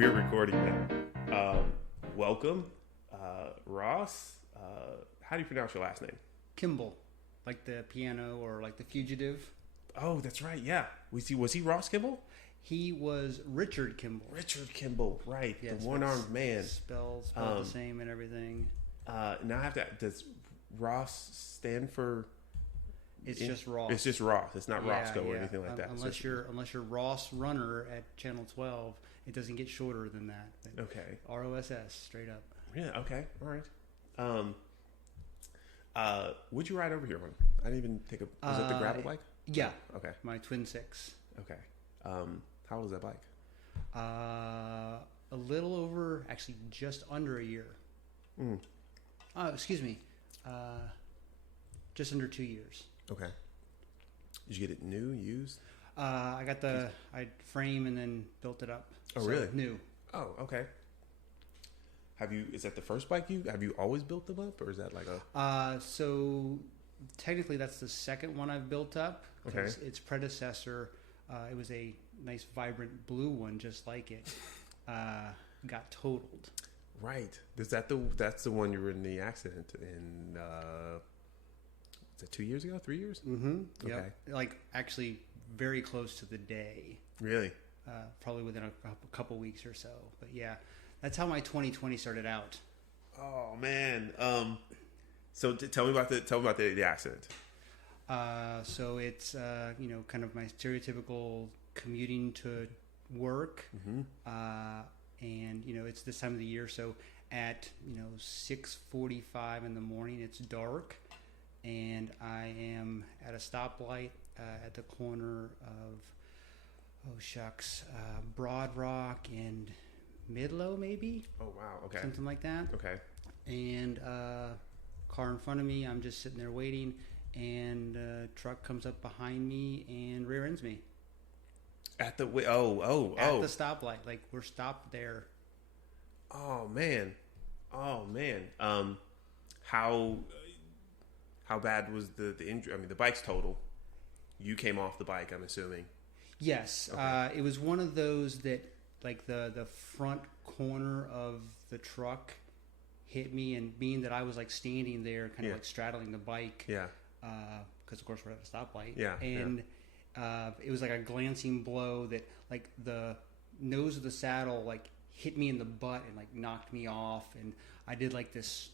We're recording now. Welcome, Ross. How do you pronounce your last name? Kimball, like the piano or like the fugitive. Oh, that's right. Yeah. Was he Ross Kimball? He was Richard Kimball. Richard Kimball, right? Yeah, the one-armed man. Spelled the same and everything. Now I have to. Does Ross stand for? It's just Ross. It's just Ross. It's not Roscoe or anything like that. Unless you're Ross Runner at Channel 12, it doesn't get shorter than that. But okay. ROSS, straight up. Yeah. Okay. All right. Would you ride over here one? I didn't even take a. Was it the gravel bike? Yeah. Okay. My Twin Six. Okay. How old is that bike? A little over, actually, just under a year. Excuse me. Just under 2 years. Okay. Did you get it new, used? I got I frame and then built it up. Oh, really? New. Oh, okay. Is that the first bike have you always built them up, or is that like a? So technically that's the second one I've built up. Okay. Its predecessor, it was a nice vibrant blue one, just like it. Got totaled. Right. That's the one you were in the accident in? Is it 2 years ago? 3 years? Mm-hmm. Okay. Yep. Like actually very close to the day. Really? Probably within a couple weeks or so. But yeah, that's how my 2020 started out. Oh man. So tell me about the accident. So it's kind of my stereotypical commuting to work, and it's this time of the year. So at 6:45 in the morning, it's dark, and I am at a stoplight at the corner of Broad Rock and Midlow, maybe. Oh wow. Okay. Something like that. Okay. And car in front of me, I'm just sitting there waiting, and a truck comes up behind me and rear ends me. At the At the stoplight, like we're stopped there. Oh man. How bad was the injury? I mean, the bike's total. You came off the bike, I'm assuming. Yes. Okay. It was one of those that, like, the front corner of the truck hit me, and being that I was like standing there kind of like straddling the bike, because of course we're at a stoplight, and it was like a glancing blow that like the nose of the saddle like hit me in the butt and like knocked me off, and I did like this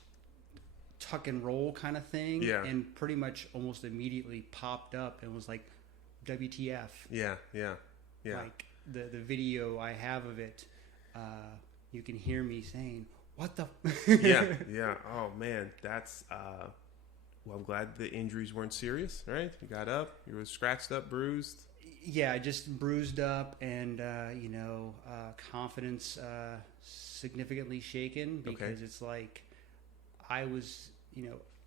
tuck and roll kind of thing, and pretty much almost immediately popped up and was like, WTF. Yeah. Like the video I have of it, you can hear me saying, what the yeah. Oh man, that's well, I'm glad the injuries weren't serious, right? You got up, you were scratched up, bruised. Yeah, I just bruised up, and confidence significantly shaken, because it's like I was,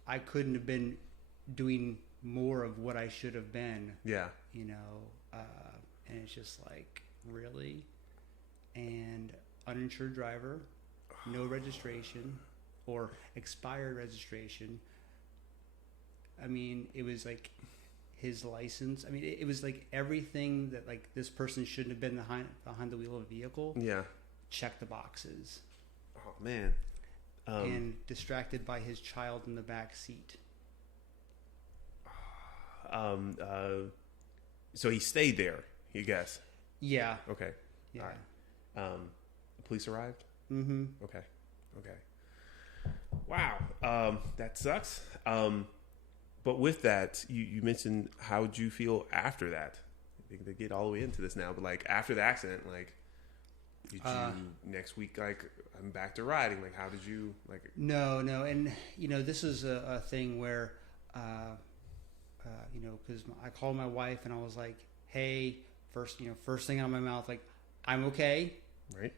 I couldn't have been doing more of what I should have been. Yeah. And it's just like, really? And uninsured driver, no registration or expired registration. I mean, it was like his license. I mean, it was like everything that like this person shouldn't have been behind the wheel of a vehicle. Yeah. Check the boxes. Oh man. And distracted by his child in the back seat. So he stayed there, you guess? Yeah. Okay. Yeah. All right. The police arrived? Mm-hmm. Okay. Wow. That sucks. But with that, you mentioned, how'd you feel after that? I think they get all the way into this now, but like after the accident, like did you next week, like I'm back to riding? Like how did you like? No. And this is a thing where, because I called my wife and I was like, hey, first thing out of my mouth, like, I'm okay. Right.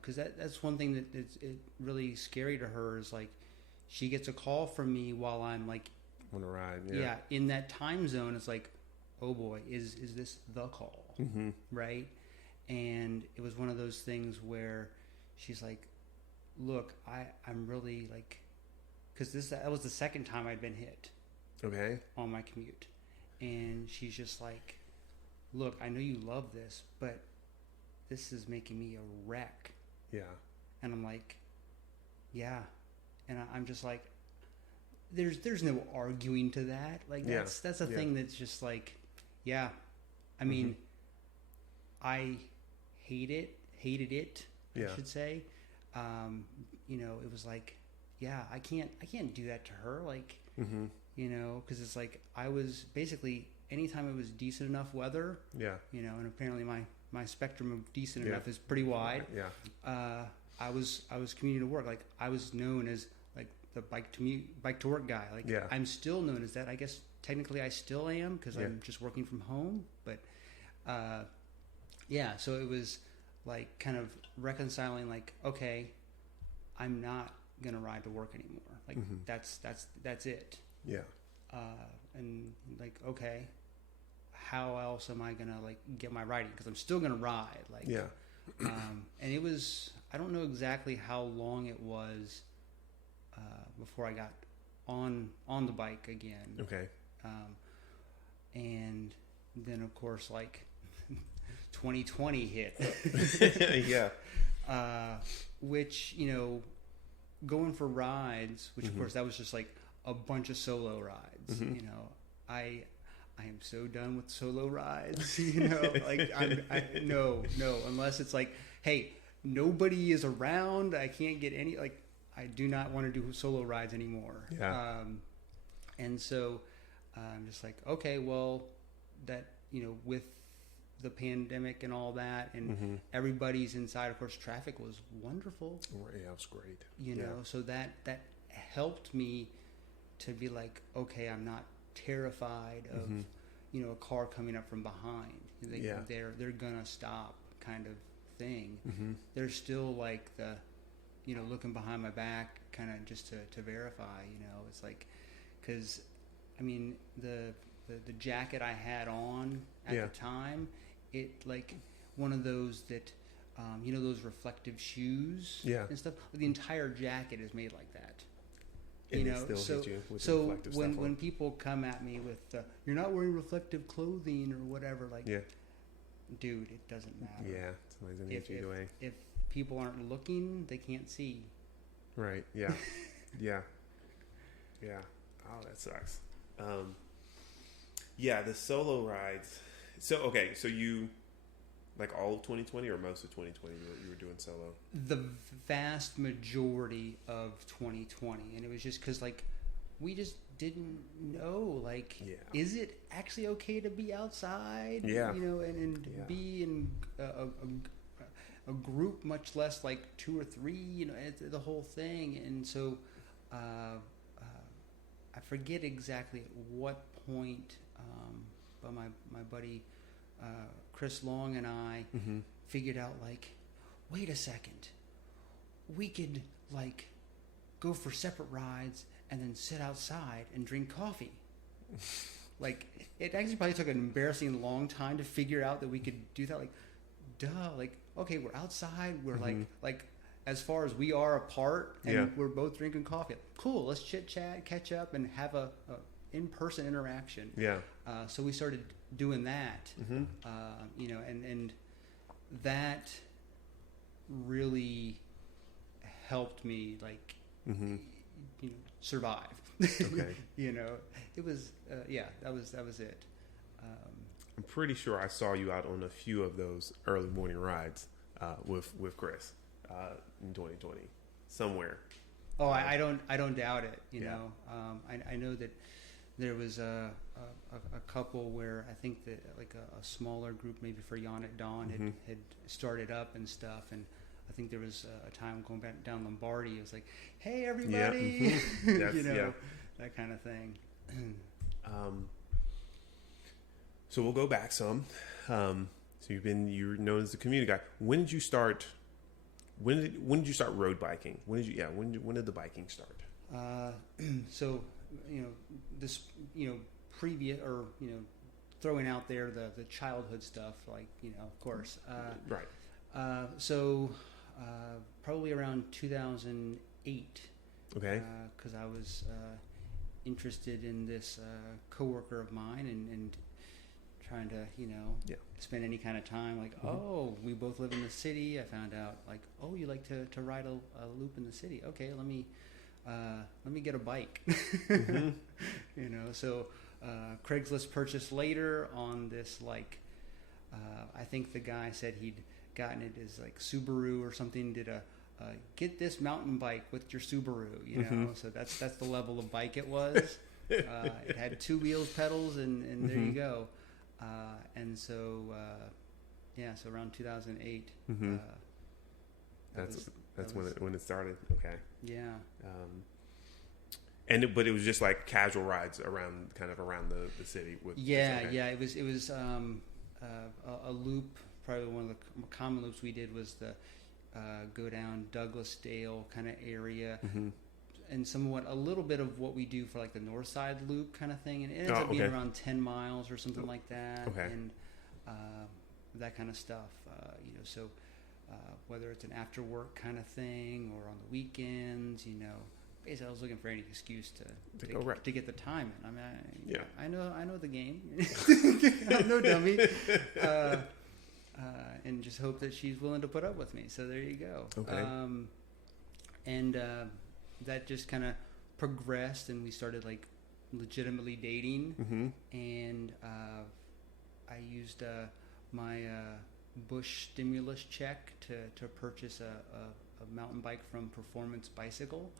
Because that's one thing that it's really scary to her, is like she gets a call from me while I'm like on a ride. Yeah. In that time zone, it's like, oh boy, is this the call? Mm-hmm. Right. And it was one of those things where she's like, look, I'm really like, because that was the second time I'd been hit. Okay. On my commute. And she's just like, look, I know you love this, but this is making me a wreck. Yeah. And I'm like, yeah. And I'm just like, there's no arguing to that. Like, that's a thing that's just like, yeah. I mean, I hated it, I should say. You know, it was like, yeah, I can't do that to her. Like, you know, because it's like, I was basically, anytime it was decent enough weather, you know, and apparently my spectrum of decent enough is pretty wide. I was commuting to work. Like, I was known as like the bike to work guy. Like, I'm still known as that. I guess technically I still am, because I'm just working from home. But so it was like kind of reconciling. Like, okay, I'm not gonna ride to work anymore. Like, that's it. Yeah. And like, okay, how else am I gonna like get my riding? Because I'm still gonna ride. Like, and it was, I don't know exactly how long it was before I got on the bike again. Okay. And then of course, like 2020 hit. Which, you know, going for rides, which of course that was just like a bunch of solo rides. You know, I am so done with solo rides. You know, like no, unless it's like, hey, nobody is around, I can't get any, like, I do not want to do solo rides anymore. And so I'm just like, okay, well, that, you know, with the pandemic and all that, and everybody's inside, of course, traffic was wonderful. Yeah, it was great. You know, so that helped me to be like, okay, I'm not terrified of, you know, a car coming up from behind. They're gonna stop kind of thing. There's still like the, you know, looking behind my back kind of just to verify, you know. It's like, because I mean the jacket I had on at the time, it like one of those that you know, those reflective shoes and stuff. The entire jacket is made like that. And you know, so when people come at me with you're not wearing reflective clothing or whatever, like, dude, it doesn't matter. Yeah, it's amazing if people aren't looking, they can't see. Right. Yeah. Yeah. Oh, that sucks. The solo rides. So okay, so you, like, all of 2020 or most of 2020 you were doing solo? The vast majority of 2020, and it was just because, like, we just didn't know, like, is it actually okay to be outside? You know, and be in a group, much less like 2 or 3. You know, the whole thing. And so I forget exactly at what point, but my buddy Chris Long and I figured out, like, wait a second, we could like go for separate rides and then sit outside and drink coffee. Like, it actually probably took an embarrassing long time to figure out that we could do that. Like, duh, like, okay, we're outside, we're like as far as we are apart, and we're both drinking coffee. Cool, let's chit chat, catch up, and have a in-person interaction. So we started doing that. You know, and that really helped me, like, you know, survive. Okay. You know, it was that was it. I'm pretty sure I saw you out on a few of those early morning rides with Chris in 2020 somewhere. Oh, I don't doubt it. You know, I know that there was a couple where I think that, like, a smaller group, maybe for Yawn Dawn, had started up and stuff, and I think there was a time going back down Lombardy. It was like, hey, everybody, you know, that kind of thing. So we'll go back some. So you're known as the community guy. When did you start? When did you start road biking? When did the biking start? So, you know, this, you know, previous, or, you know, throwing out there the childhood stuff, like, you know, of course. Right. So probably around 2008. Okay. Because I was interested in this coworker of mine, and trying to, spend any kind of time. Like, oh, we both live in the city. I found out, like, oh, you like to ride a loop in the city. Okay, let me get a bike. So Craigslist purchase later on this, like, I think the guy said he'd gotten it as like Subaru or something, did a get this mountain bike with your Subaru, so that's the level of bike it was. It had 2 wheels, pedals, and there you go. And so so around 2008. That's when it started. Okay. Yeah. But it was just like casual rides around the city. It was a loop. Probably one of the common loops we did was the go down Douglasdale kind of area, and somewhat a little bit of what we do for like the North Side Loop kind of thing, and it ends up being around 10 miles or something like that, and that kind of stuff. So whether it's an after work kind of thing or on the weekends, basically I was looking for any excuse to get the time in. I mean, I know the game. I'm no dummy. And just hope that she's willing to put up with me. So there you go. Okay. That just kind of progressed, and we started like legitimately dating. And I used my Bush stimulus check to purchase a mountain bike from Performance Bicycle,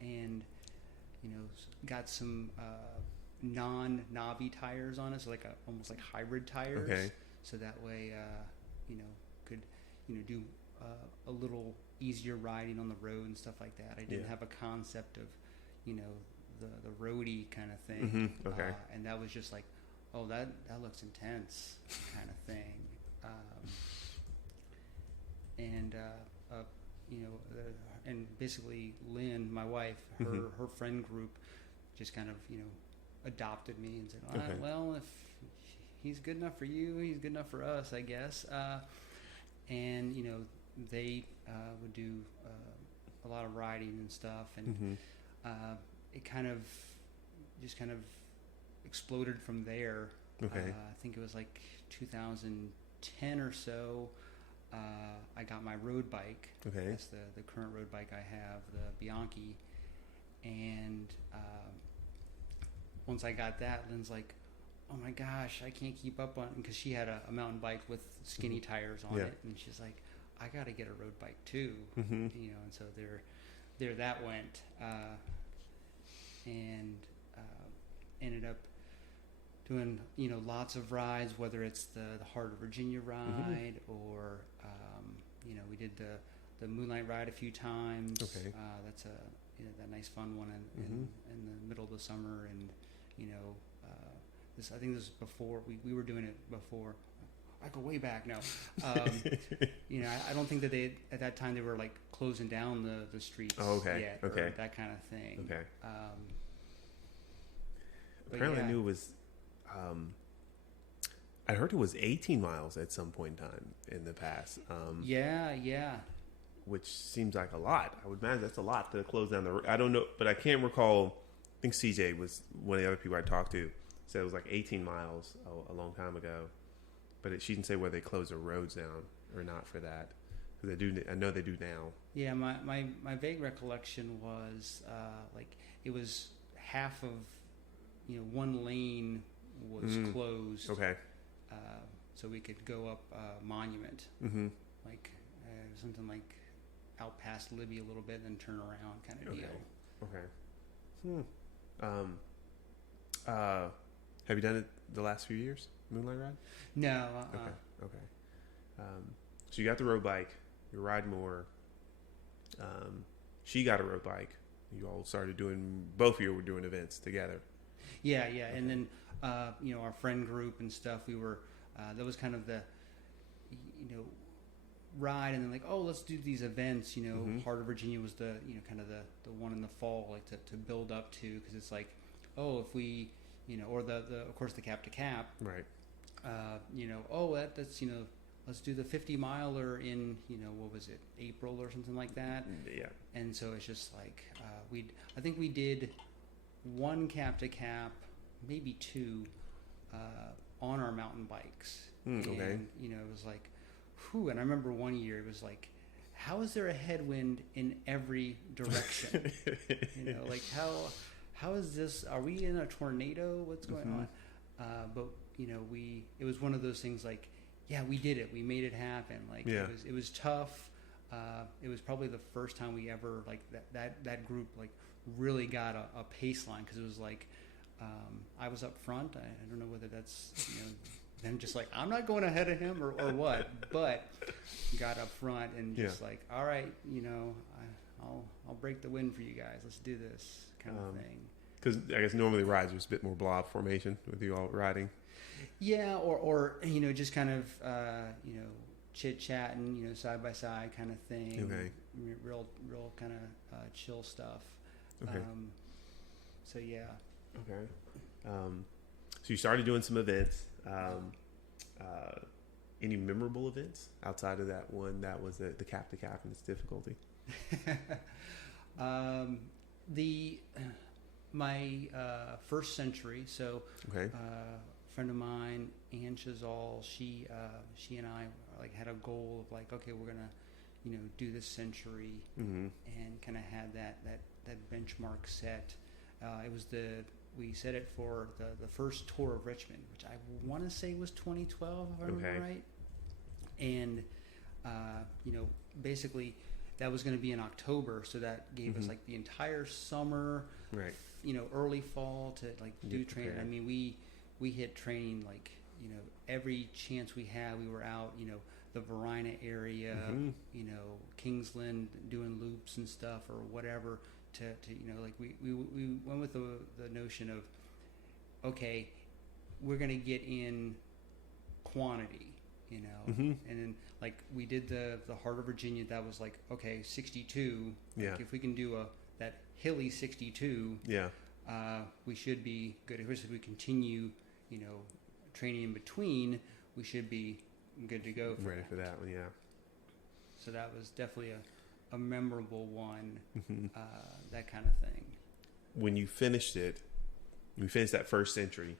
and got some non-knobby tires on it, so like almost like hybrid tires. Okay. So that way, could do a little easier riding on the road and stuff like that. I didn't have a concept of, the roadie kind of thing. Okay. And that was just like, oh, that looks intense kind of thing. And basically Lynn, my wife, her friend group just kind of, adopted me and said, well, if he's good enough for you, he's good enough for us, I guess. And they would do a lot of riding and stuff, and it kind of exploded from there. Okay. I think it was like 2010 or so. I got my road bike. Okay. That's the current road bike I have, the Bianchi. And once I got that, Lynn's like, oh my gosh, I can't keep up on, because she had a mountain bike with skinny tires on it, and she's like, I got to get a road bike too, and so there that went, and ended up doing lots of rides, whether it's the Heart of Virginia ride or we did the Moonlight ride a few times. Okay. That's that nice fun one in the middle of the summer, and I think this was before we were doing it before. I go way back now. I don't think that at that time they were like closing down the streets yet, or that kind of thing. Okay. Apparently, I knew it was. I heard it was 18 miles at some point in time in the past. Yeah. Which seems like a lot. I would imagine that's a lot to close down the. I don't know, but I can't recall. I think CJ was one of the other people I talked to. Said it was like 18 miles a long time ago, but she didn't say whether they closed the roads down or not for that. Because I know they do now. Yeah, my vague recollection was like it was half of one lane was closed. Okay. So we could go up Monument, like something like out past Libby a little bit, and then turn around kind of deal. Okay. Have you done it the last few years, Moonlight Ride? No. Okay. So you got the road bike. You ride more. She got a road bike. You all started both of you were doing events together. Yeah. Okay. And then, our friend group and stuff, we were, that was kind of the, ride, and then like, oh, let's do these events, Heart of Virginia was the, kind of the one in the fall, like to build up to, because it's like, oh, if we, or the of course the cap to cap, right? That's let's do the 50 miler in what was it, April or something like that. Yeah. And so it's just like I think we did one cap to cap, maybe two, on our mountain bikes. Okay. And, you know, it was like, whew. And I remember one year it was like, how is there a headwind in every direction? You know, like how is this? Are we in a tornado? What's going on? But you know, it was one of those things like, yeah, we did it. We made it happen. Like it was tough. It was probably the first time we ever like that group like really got a pace line, because it was like I was up front. I don't know whether that's, you know, them just like, I'm not going ahead of him or what, but got up front and just like, all right, you know, I'll break the wind for you guys. Let's do this kind of thing. Because I guess normally rides was a bit more blob formation with you all riding. Yeah, or you know, just kind of you know, chit chatting, you know, side by side kind of thing. Okay. Real kind of chill stuff. Okay. So yeah. Okay. So you started doing some events. Any memorable events outside of that one that was the cap to cap and its difficulty? My first century. So okay. A friend of mine, Ann Chazal, she and I like had a goal of like, okay, we're gonna, you know, do this century, and kind of had that benchmark set. We set it for the first tour of Richmond, which I want to say was 2012, if I remember right. And you know, basically that was going to be in October, so that gave us like the entire summer, right? You know, early fall to like do training. I mean, we hit training like, you know, every chance we had. We were out, you know, the Varina area, you know, Kingsland doing loops and stuff or whatever. To you know, like we went with the notion of, okay, we're gonna get in quantity, you know, and then like we did the Heart of Virginia. That was like, okay, 62. Like if we can do that hilly 62, we should be good. Of course, if we continue, you know, training in between, we should be good to go. Ready for that one, So that was definitely a memorable one, that kind of thing. When you finished that first century,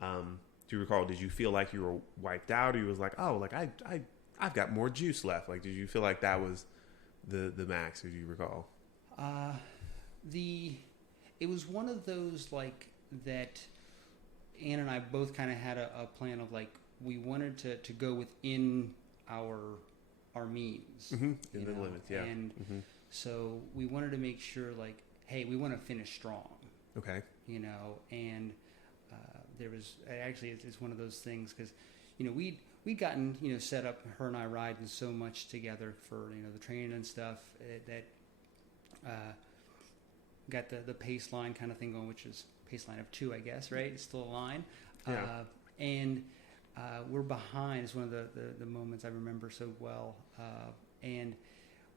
do you recall, did you feel like you were wiped out, or you was like, oh, like I've got more juice left? Like, did you feel like that was the max, or do you recall? It was one of those like that Ann and I both kind of had a plan of like, we wanted to go within our means, in the limits, and so we wanted to make sure like, hey, we want to finish strong, okay, you know. And there was actually, it's one of those things, because you know, we'd gotten, you know, set up, her and I riding so much together for, you know, the training and stuff, that got the pace line kind of thing going, which is pace line of 2, I guess, right? It's still a line, and we're behind. It's one of the moments I remember so well. And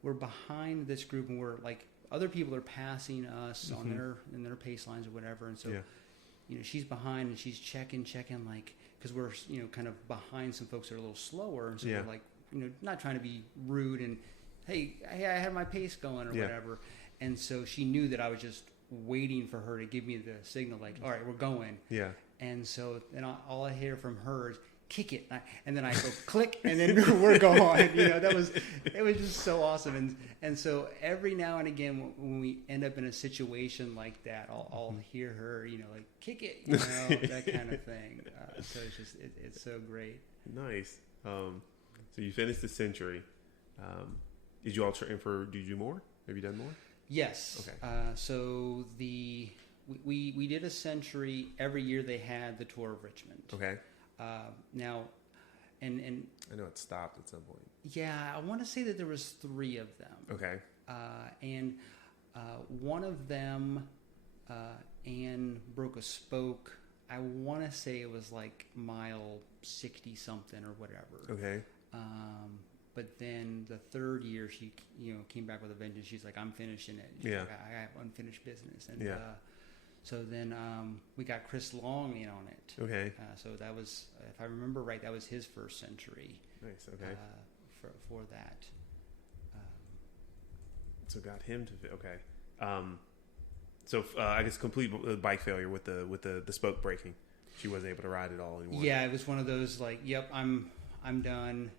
we're behind this group, and we're like, other people are passing us on their pace lines or whatever. And so, you know, she's behind and she's checking like, because we're, you know, kind of behind some folks that are a little slower. And so we're like, you know, not trying to be rude and, hey, I had my pace going or whatever. And so she knew that I was just waiting for her to give me the signal, like, all right, we're going. Yeah. And so then all I hear from her is, kick it, and then I go click, and then we're going. You know, it was just so awesome. And so every now and again, when we end up in a situation like that, I'll hear her, you know, like, kick it, you know, that kind of thing. So it's just it's so great. Nice. So you finished the century. Did you all train for? Did you do more? Have you done more? Yes. Okay. So we did a century every year. They had the Tour of Richmond. Okay. Now, and I know it stopped at some point. Yeah, I want to say that there was 3 of them. Okay. And one of them, Anne broke a spoke. I want to say it was like mile 60 something or whatever. Okay. But then the 3rd year, she, you know, came back with a vengeance. She's like, I'm finishing it. She's like, I have unfinished business. And so then we got Chris Long in on it. Okay. So that was, if I remember right, that was his first century. Nice. Okay. For that. So got him to okay. So I guess complete bike failure with the spoke breaking. she wasn't able to ride at all anymore. Yeah, it was one of those like, yep, I'm done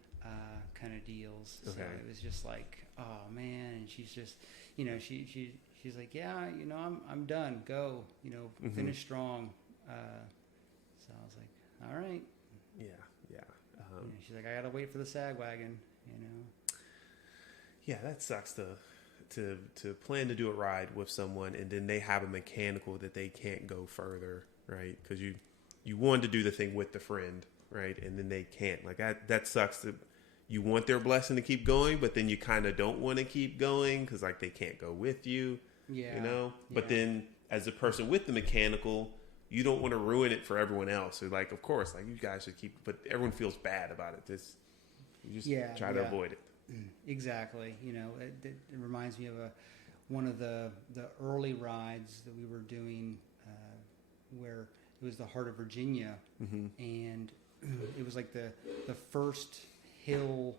kind of deals. Okay. So it was just like, oh man, and she's just, she's like, yeah, I'm done. Go, finish strong. So I was like, all right. Yeah. She's like, I gotta wait for the sag wagon. Yeah, that sucks to plan to do a ride with someone and then they have a mechanical that they can't go further, right? Because you wanted to do the thing with the friend, right? And then they can't. Like that sucks. You want their blessing to keep going, but then you kind of don't want to keep going because like they can't go with you. Yeah. But then as a person with the mechanical, you don't want to ruin it for everyone else. So like, of course, like you guys should keep, but everyone feels bad about it. You just try to avoid it. Exactly. It reminds me of one of the early rides that we were doing where it was the heart of Virginia, and it was like the first hill,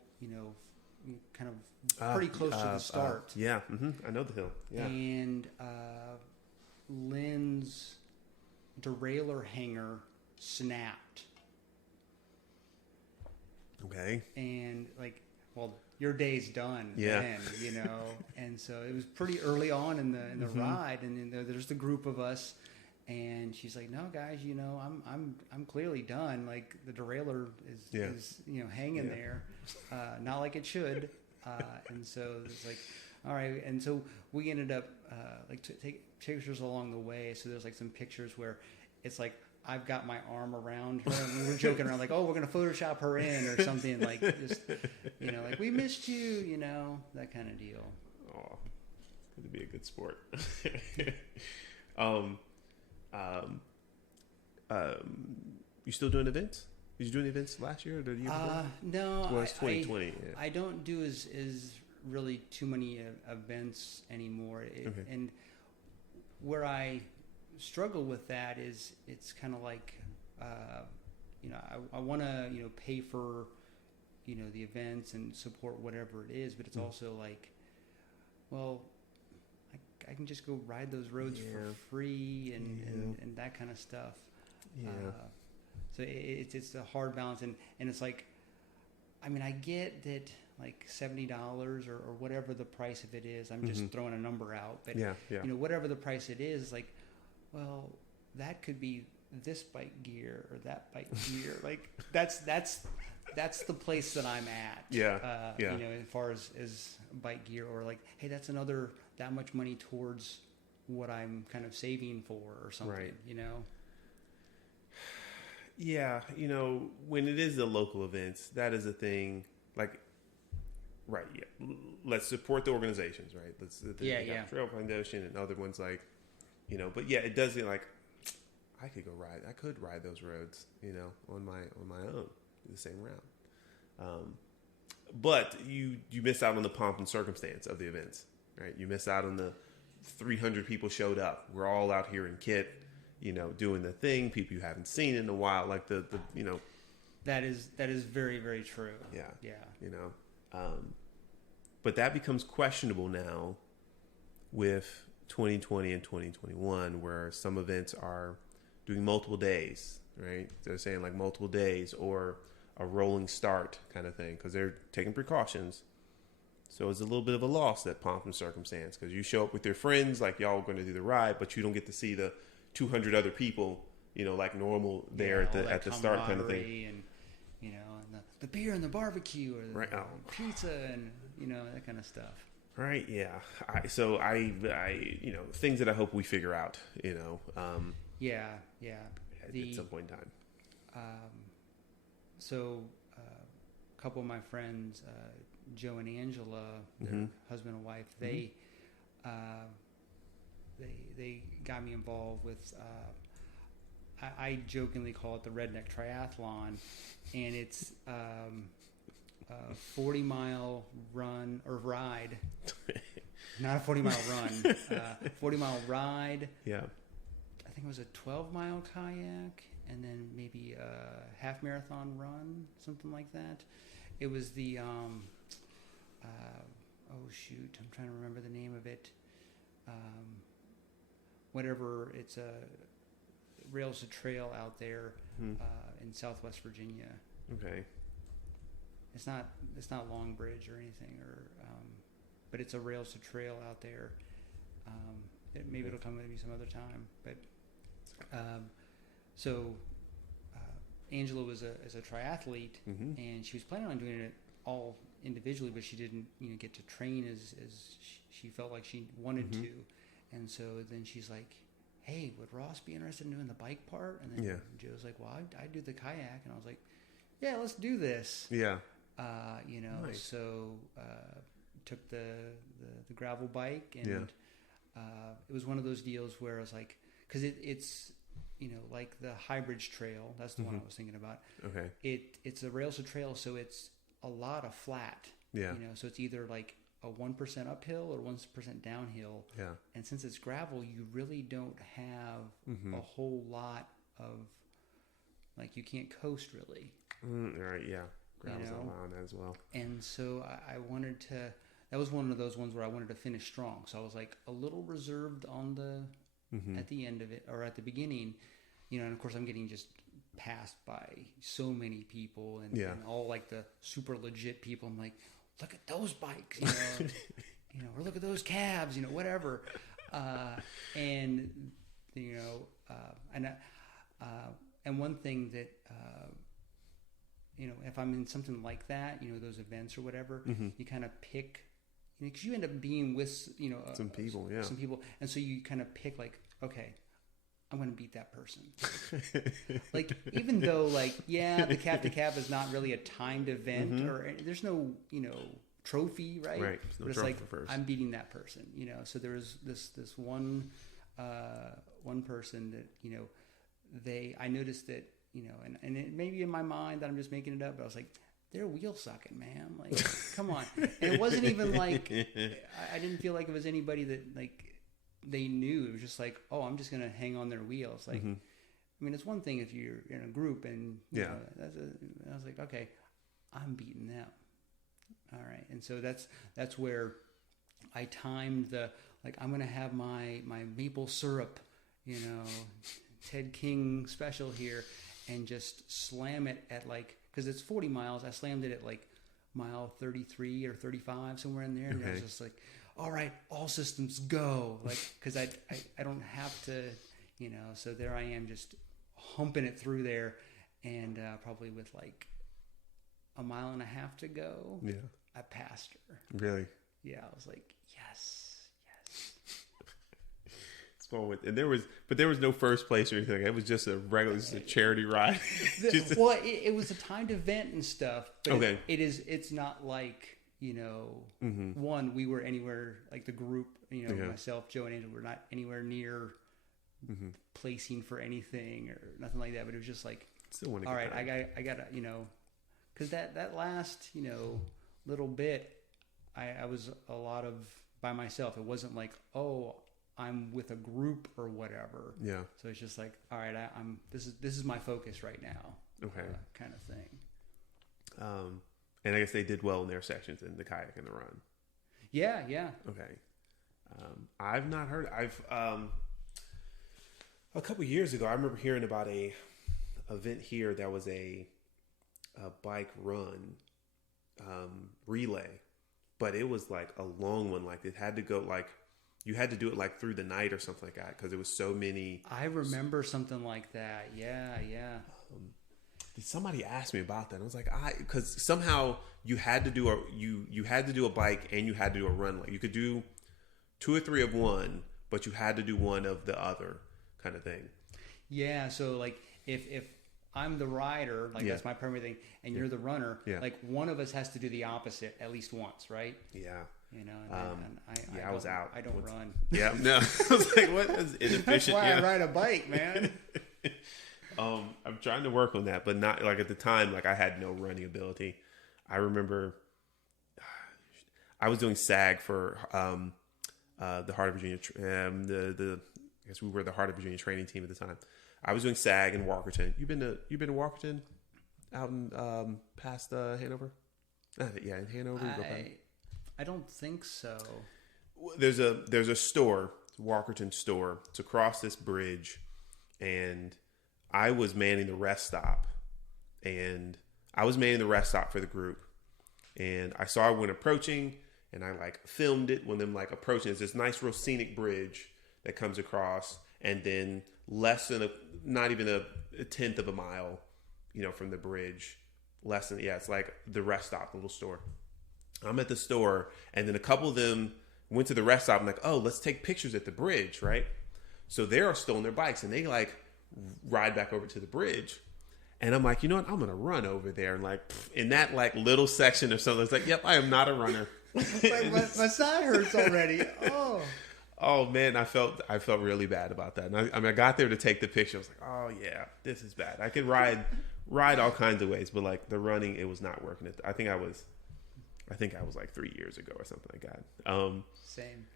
kind of pretty close to the start. I know the hill. Yeah. And Lynn's derailleur hanger snapped. Okay. And like, well, your day's done then, and so it was pretty early on in the ride, and then there's the group of us, and she's like, no guys, I'm clearly done. Like the derailleur is hanging there, not like it should, and so it's like, all right, and so we ended up like to take pictures along the way. So there's like some pictures where it's like I've got my arm around her and we were joking around like, oh, we're going to Photoshop her in or something, like just, like we missed you, that kind of deal. Oh, good to be a good sport. You still doing events? Did you do any events last year or the year before? No. Well, it's 2020. I don't do as really too many events anymore. And where I struggle with that is it's kind of like, I want to, pay for, the events and support whatever it is, but it's also like, well, I can just go ride those roads for free and that kind of stuff. Yeah. So it's a hard balance, and it's like, I mean, I get that like $70 or whatever the price of it is. I'm just throwing a number out, but whatever the price it is, like, well, that could be this bike gear or that bike gear. Like that's the place that I'm at. As far as bike gear, or like, hey, that's another that much money towards what I'm kind of saving for or something. Right. Yeah, when it is the local events, that is a thing. Like, right? Yeah, let's support the organizations, right? Let's Trail Foundation and other ones, like, But yeah, it does get like, I could ride those roads, on my own, the same route. But you miss out on the pomp and circumstance of the events, right? You miss out on the 300 people showed up. We're all out here in kit, doing the thing. People you haven't seen in a while, like the. That is very, very true. Yeah. But that becomes questionable now with 2020 and 2021, where some events are doing multiple days, right? They're saying like multiple days or a rolling start kind of thing because they're taking precautions. So it's a little bit of a loss, that pomp and circumstance, because you show up with your friends, like y'all are going to do the ride, but you don't get to see the 200 other people, like normal there at the start kind of thing. And, and the beer and the barbecue or the pizza and, that kind of stuff. Right. Yeah. So I things that I hope we figure out, Yeah. At some point in time. So a couple of my friends, Joe and Angela, their husband and wife, they got me involved with. I jokingly call it the Redneck Triathlon, and it's a 40-mile run or ride, not a 40-mile run, 40-mile ride. Yeah. I think it was a 12-mile kayak, and then maybe a half marathon run, something like that. It was the I'm trying to remember the name of it. Whatever, it's Rails to Trail out there in Southwest Virginia. Okay. It's not Long Bridge or anything, but it's a Rails to Trail out there. Maybe it'll come with me some other time. But Angela was a triathlete, and she was planning on doing it all individually, but she didn't get to train as she felt like she wanted to. And so then she's like, hey, would Ross be interested in doing the bike part? And then Joe's like, well, I'd do the kayak. And I was like, yeah, let's do this. Yeah. Nice. So took the gravel bike, and it was one of those deals where I was like, because it's like the High Bridge Trail. That's the one I was thinking about. Okay. It's a Rails to Trail, so it's a lot of flat. Yeah. So it's either like a 1% uphill or 1% downhill. Yeah. And since it's gravel, you really don't have a whole lot of, like, you can't coast really. Right. Yeah. Gravel's not allowing that as well. And so I wanted to. That was one of those ones where I wanted to finish strong. So I was like a little reserved on the at the end of it, or at the beginning, and of course I'm getting just passed by so many people and all like the super legit people. I'm like, look at those bikes, or look at those cabs, whatever. And one thing that, if I'm in something like that, those events or whatever, you kind of pick, because you end up being with, some people, and so you kind of pick like, okay, I'm going to beat that person. Like, even though, like, the Cap to Cap is not really a timed event, or there's no, trophy, right? Right. No, but it's like, I'm beating that person, So there was this one person that, I noticed that, and it may be in my mind that I'm just making it up, but I was like, they're wheel sucking, man. Like, come on. And it wasn't even like, I didn't feel like it was anybody that, like, they knew. It was just like, oh, I'm just going to hang on their wheels. Like, I mean, it's one thing if you're in a group and, I was like, okay, I'm beating them. All right. And so that's where I timed I'm going to have my maple syrup, Ted King special here, and just slam it at because it's 40 miles. I slammed it at mile 33 or 35, somewhere in there. And I was just like, all right, all systems go. Because I don't have to, so there I am just humping it through there. And probably with a mile and a half to go, I passed her. Really? Yeah, I was like, yes. And there was no first place or anything. It was just a charity ride. It was a timed event and stuff. But it's not like, one, we were anywhere, like the group, myself, Joe, and Angel were not anywhere near placing for anything or nothing like that. But it was just like, all right, I gotta, because that last, little bit, I was a lot of by myself. It wasn't like, oh, I'm with a group or whatever. Yeah. So it's just like, all right, I'm this is my focus right now. Okay. Kind of thing. And I guess they did well in their sections in the kayak and the run. Yeah. Okay. I've not heard. A couple years ago, I remember hearing about a event here that was a bike run relay, but it was like a long one. Like it had to go you had to do it through the night or something like that because it was so many. I remember something like that. Yeah. Somebody asked me about that. I was like, because somehow you had to do you had to do a bike and you had to do a run. Like you could do 2 or 3 of one, but you had to do one of the other kind of thing. Yeah. So if I'm the rider, that's my primary thing, and you're the runner, one of us has to do the opposite at least once, right? Yeah. I was out. I don't run. Yeah, no. I was like, what is inefficient? That's why I ride a bike, man. I'm trying to work on that, but not at the time. I had no running ability. I remember I was doing SAG for the Heart of Virginia. I guess we were the Heart of Virginia training team at the time. I was doing SAG in Walkerton. You been to Walkerton, out in past Hanover? Yeah, in Hanover. I don't think so. There's a store, Walkerton store. It's across this bridge, and I was manning the rest stop, for the group, and I saw one approaching, and I like filmed it when them like approaching. It's this nice, real scenic bridge that comes across, and then not even a tenth of a mile, from the bridge, it's like the rest stop, the little store. I'm at the store, and then a couple of them went to the rest stop. I'm like, oh, let's take pictures at the bridge, right? So they're still on their bikes, and they like ride back over to the bridge. And I'm like, you know what? I'm going to run over there. And like in that like little section or something, it's like, yep, I am not a runner. my side hurts already. Oh man, I felt really bad about that. And I got there to take the picture. I was like, oh yeah, this is bad. I could ride all kinds of ways, but like the running, it was not working. I think I was like 3 years ago or something like that. Same.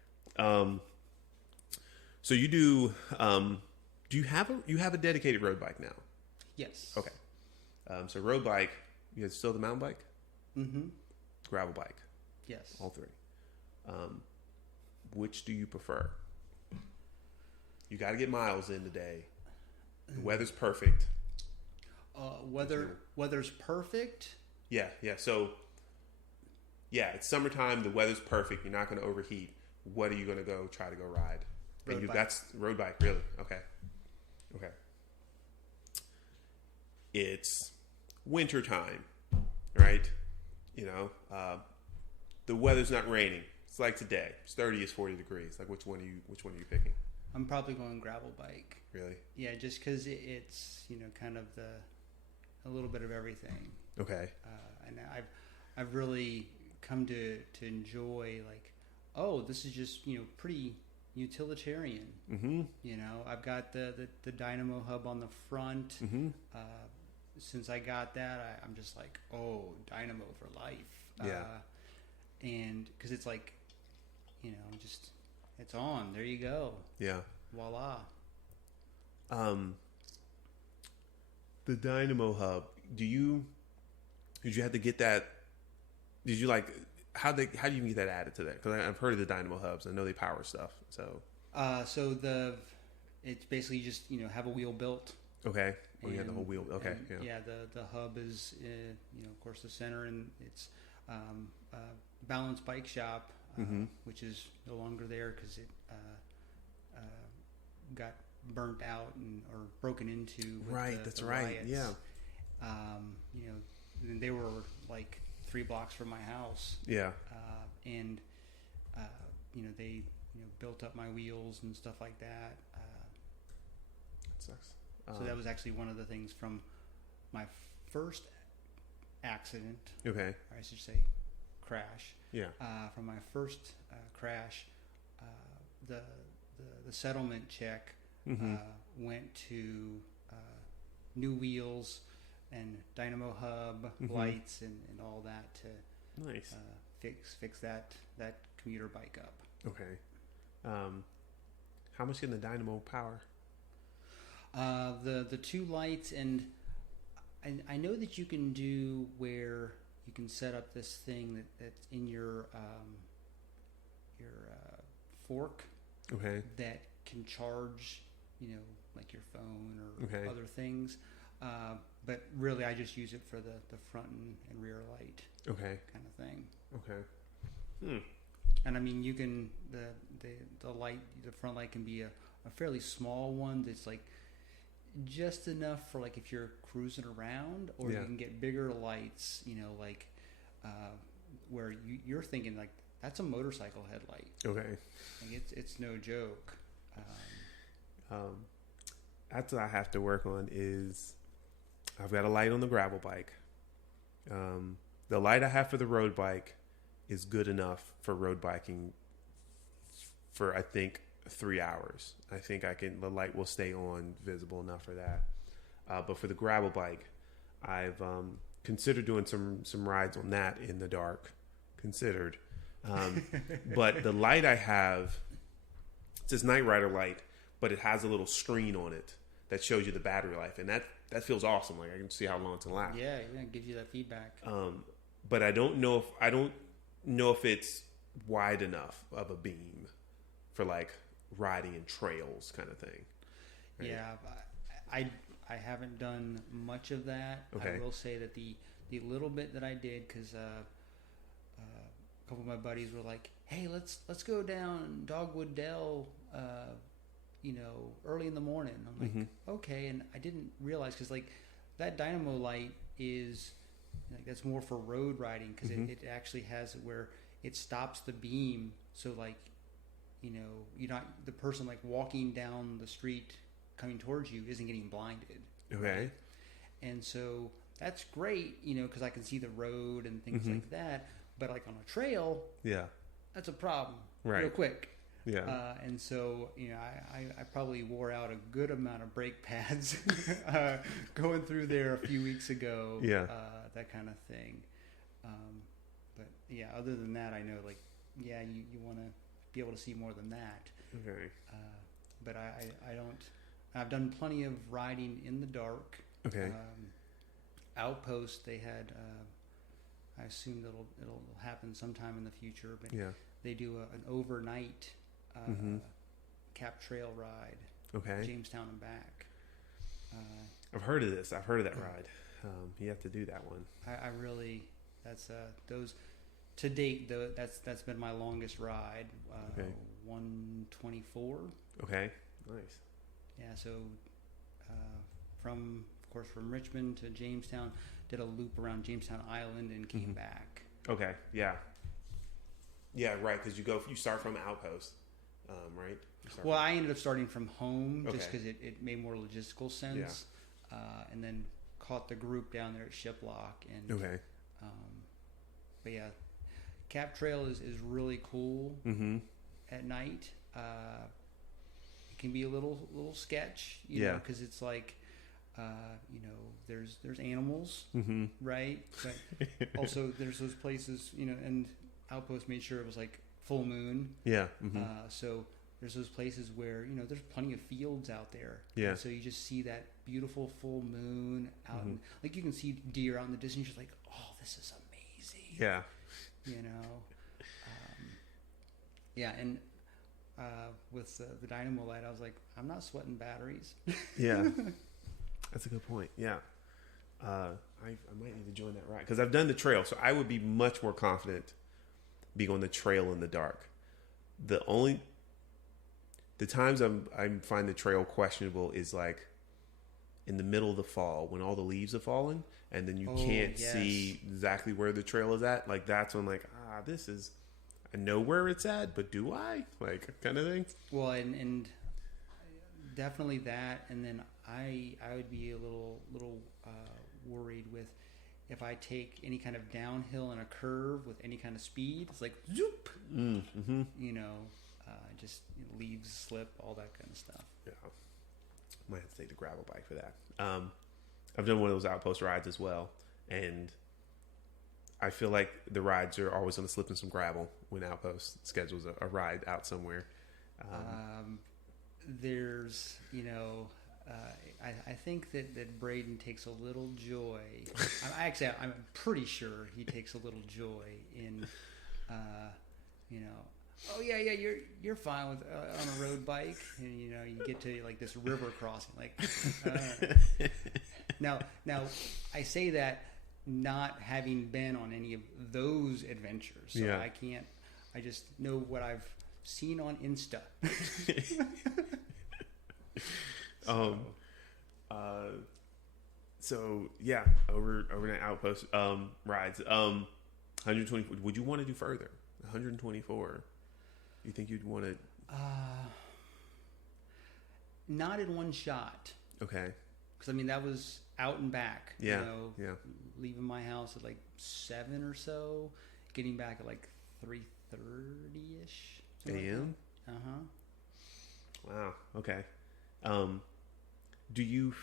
So you do you have a dedicated road bike now? Yes. Okay. So road bike, you have still the mountain bike? Mm-hmm. Gravel bike? Yes. All three. Which do you prefer? You got to get miles in today. The weather's perfect. Weather's perfect? Yeah. So, it's summertime. The weather's perfect. You're not going to overheat. What are you going to try to go ride? Road bike. That's road bike, really? Okay. It's winter time, right? The weather's not raining. It's like today. It's 30, it's 40 degrees. Like which one are you picking? I'm probably going gravel bike. Really? Yeah, just because it's kind of a little bit of everything. Okay. And I've really come to enjoy this is just pretty utilitarian. Mm-hmm. I've got the Dynamo Hub on the front. Mm-hmm. Since I got that, I'm just like, Dynamo for life. Yeah. And because it's like, just it's on. There you go. Yeah. Voila. The Dynamo Hub. Did you have to get that? Did you how do you even get that added to that? Because I've heard of the Dynamo Hubs. I know they power stuff. So. It's basically just have a wheel built. Okay. You have the whole wheel. Okay. Yeah. The hub is of course the center, and it's Balance Bike Shop, which is no longer there because it got burnt out or broken into. With that's the right. Riots. Yeah. And they were like 3 blocks from my house. Yeah. And they built up my wheels and stuff like that. That sucks. So that was actually one of the things from my first accident. Okay. Or I should say crash. Yeah. From my first crash, the settlement check went to new wheels and Dynamo Hub lights and all that to nice fix that commuter bike up. Okay. How much can the Dynamo power? The 2 lights, and I know that you can do where you can set up this thing that's in your fork. Okay. That can charge, like your phone or other things. But really, I just use it for the front and rear light. Okay. Kind of thing. Okay. And I mean, you can the light, the front light can be a fairly small one that's like just enough for like if you're cruising around, or you can get bigger lights, where you're thinking like that's a motorcycle headlight. Okay. Like it's no joke. That's what I have to work on is I've got a light on the gravel bike. The light I have for the road bike is good enough for road biking for, I think, 3 hours. I think the light will stay on visible enough for that. But for the gravel bike, I've considered doing some rides on that in the dark. Considered. But the light I have, it's this Night Rider light, but it has a little screen on it that shows you the battery life. And that feels awesome. Like I can see how long it's going to last. Yeah, it gives you that feedback. But I don't know if it's wide enough of a beam for like riding in trails kind of thing. Right? Yeah, I haven't done much of that. Okay. I will say that the little bit that I did, because a couple of my buddies were like, "Hey, let's go down Dogwood Dell, early in the morning." I'm like, "Okay," and I didn't realize, because like that dynamo light is like, that's more for road riding, because it actually has it where it stops the beam, so like you're not, the person like walking down the street coming towards you isn't getting blinded. Okay. Right? And so that's great, because I can see the road and things like that. But like on a trail, that's a problem real quick. Yeah. And so, I probably wore out a good amount of brake pads going through there a few weeks ago. Yeah. That kind of thing. But yeah, other than that, I know like, you want to be able to see more than that. Okay. But I don't. I've done plenty of riding in the dark. Okay. Outpost, they had. I assume it'll happen sometime in the future, but they do an overnight cap trail ride. Okay. Jamestown and back. I've heard of this. I've heard of that ride. You have to do that one. I really, that's those to date though. That's been my longest ride. 124. Okay. Nice. Yeah. So from Richmond to Jamestown, did a loop around Jamestown Island and came back. Okay. Yeah. Yeah. Right. Because you start from Outpost, right? Well, I ended up starting from home just because it made more logistical sense. Yeah. And then caught the group down there at Shiplock. And, but yeah, Cap Trail is really cool at night. It can be a little sketch, you know, because it's like, there's animals, right? But also there's those places, and Outpost made sure it was like full moon. Yeah. So there's those places where, there's plenty of fields out there. Yeah. And so you just see that beautiful full moon out. And, like you can see deer out in the distance. You're just like, oh, this is amazing. Yeah. And with the dynamo light, I was like, I'm not sweating batteries. Yeah. That's a good point. Yeah. I might need to join that ride because I've done the trail. So I would be much more confident being on the trail in the dark. The times I find the trail questionable is like in the middle of the fall when all the leaves have fallen and then you can't see exactly where the trail is at. Like that's when like, I know where it's at, but do I? Like kind of thing. Well, and definitely that. And then I would be a little worried with if I take any kind of downhill in a curve with any kind of speed. It's like zoop, just leaves slip, all that kind of stuff. Yeah, might have to take the gravel bike for that. I've done one of those Outpost rides as well, and I feel like the rides are always going to slip in some gravel when Outpost schedules a ride out somewhere. There's, I think that Braden takes a little joy. I'm pretty sure he takes a little joy in, oh yeah, you're fine with on a road bike, and you get to like this river crossing, like. Now I say that not having been on any of those adventures, so I can't. I just know what I've seen on Insta. So yeah, overnight Outpost rides. 120. Would you want to do further? 124. You think you'd want to? Not in one shot. Okay. Because that was out and back. Yeah. Leaving my house at like 7 or so, getting back at like 3:30ish. A.M. Like Wow. Okay. Do you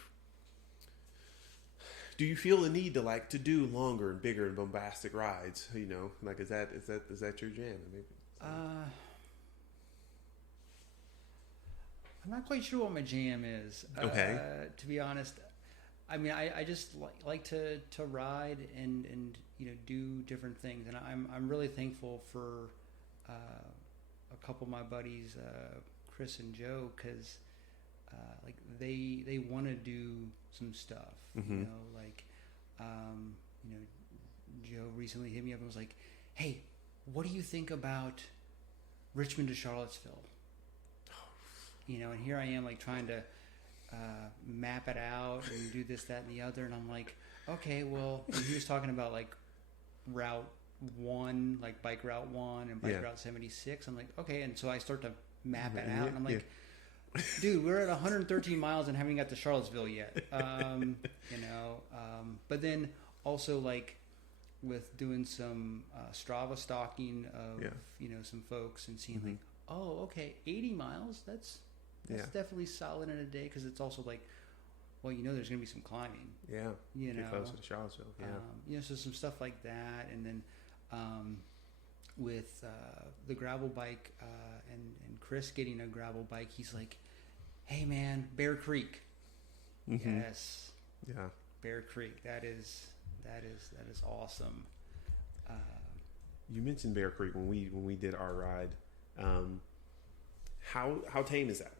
feel the need to do longer and bigger and bombastic rides? Like is that your jam? Maybe. I'm not quite sure what my jam is. Okay. To be honest, I just like to ride and do different things, and I'm really thankful for a couple of my buddies, Chris and Joe, because like they want to do some stuff. Mm-hmm. You know, like you know, Joe recently hit me up and was like, "Hey, what do you think about Richmond to Charlottesville?" You know, and here I am like trying to map it out and do this, that, and the other, and I'm like, okay, well, and he was talking about like Route 1, like Bike Route 1 and Bike Route 76. I'm like, okay, and so I start to map it out, and I'm like, dude, we're at 113 miles and haven't got to Charlottesville yet. You know, but then also like with doing some Strava stalking of you know, some folks and seeing like, oh, okay, 80 miles, that's definitely solid in a day, because it's also like, well, you know, there's going to be some climbing. Yeah. You know, closer to Charlottesville. Yeah. You know, so some stuff like that, and then with the gravel bike and Chris getting a gravel bike, he's like, "Hey, man, Bear Creek." Mm-hmm. Yes. Yeah. Bear Creek. That is awesome. You mentioned Bear Creek when we did our ride. How tame is that?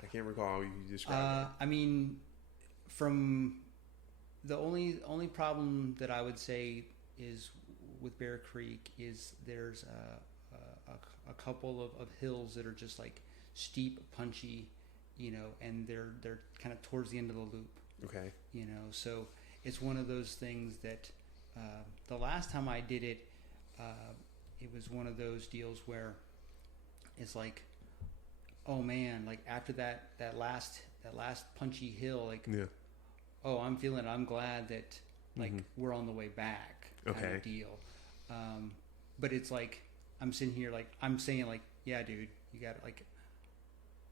I can't recall how you described it. I mean, from the only problem that I would say is with Bear Creek is there's a couple of hills that are just like steep, punchy, you know, and they're kind of towards the end of the loop. Okay. You know, so it's one of those things that the last time I did it, it was one of those deals where it's like, oh man, like after that last punchy hill, like, oh, I'm glad that like we're on the way back, kind of deal. But it's like I'm sitting here like I'm saying like, yeah, dude, you got like,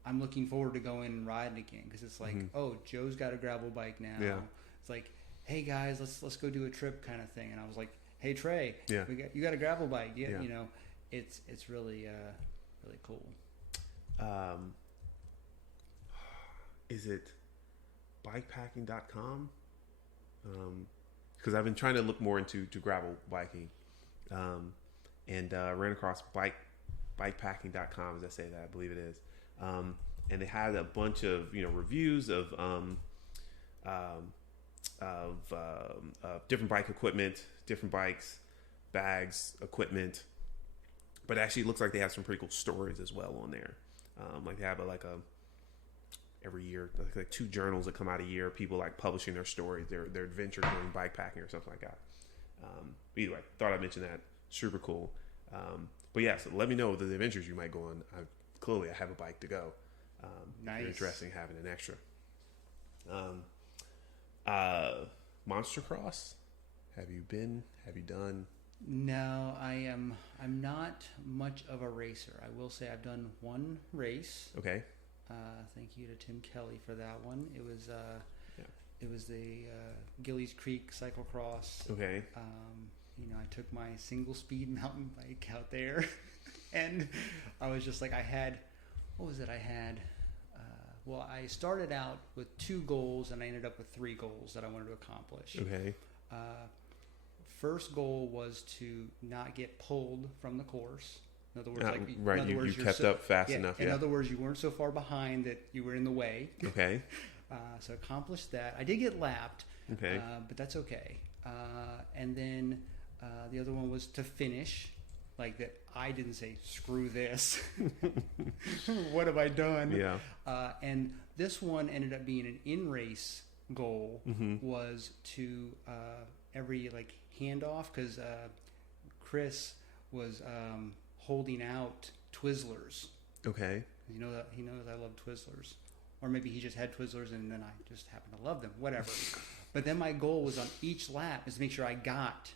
I'm looking forward to going and riding again, because it's like, oh, Joe's got a gravel bike now. Yeah. It's like, hey guys, let's go do a trip kind of thing. And I was like, hey Trey, you got a gravel bike? Yeah. You know, it's really really cool. Is it bikepacking.com? Because I've been trying to look more into gravel biking, and ran across bikepacking.com, as I say that, I believe it is. And they had a bunch of, you know, reviews of different bike equipment, different bikes, bags, equipment. But actually, it looks like they have some pretty cool stories as well on there. Like they have every year, like 2 journals that come out a year, people like publishing their stories, their adventure doing bikepacking or something like that. Either way, thought I'd mention that. Super cool. But yeah, so let me know the adventures you might go on. Clearly, I have a bike to go. Nice. If you're interested in having an extra. Monster Cross. Have you been? Have you done? No, I'm not much of a racer. I will say I've done one race. Okay. Thank you to Tim Kelly for that one. It was it was the Gillies Creek cyclocross. Okay. You know, I took my single speed mountain bike out there, and I was just like, what was it? Well, I started out with 2 goals, and I ended up with 3 goals that I wanted to accomplish. Okay. First goal was to not get pulled from the course. In other words, you kept up fast enough. In other words, you weren't so far behind that you were in the way. Okay. So accomplished that. I did get lapped. Okay. But that's okay. And then the other one was to finish. Like that, I didn't say screw this. What have I done? Yeah. And this one ended up being an in-race goal. Was to every like handoff, because Chris was holding out Twizzlers. Okay. You know that he knows I love Twizzlers, or maybe he just had Twizzlers and then I just happen to love them. Whatever. But then my goal was on each lap is to make sure I grabbed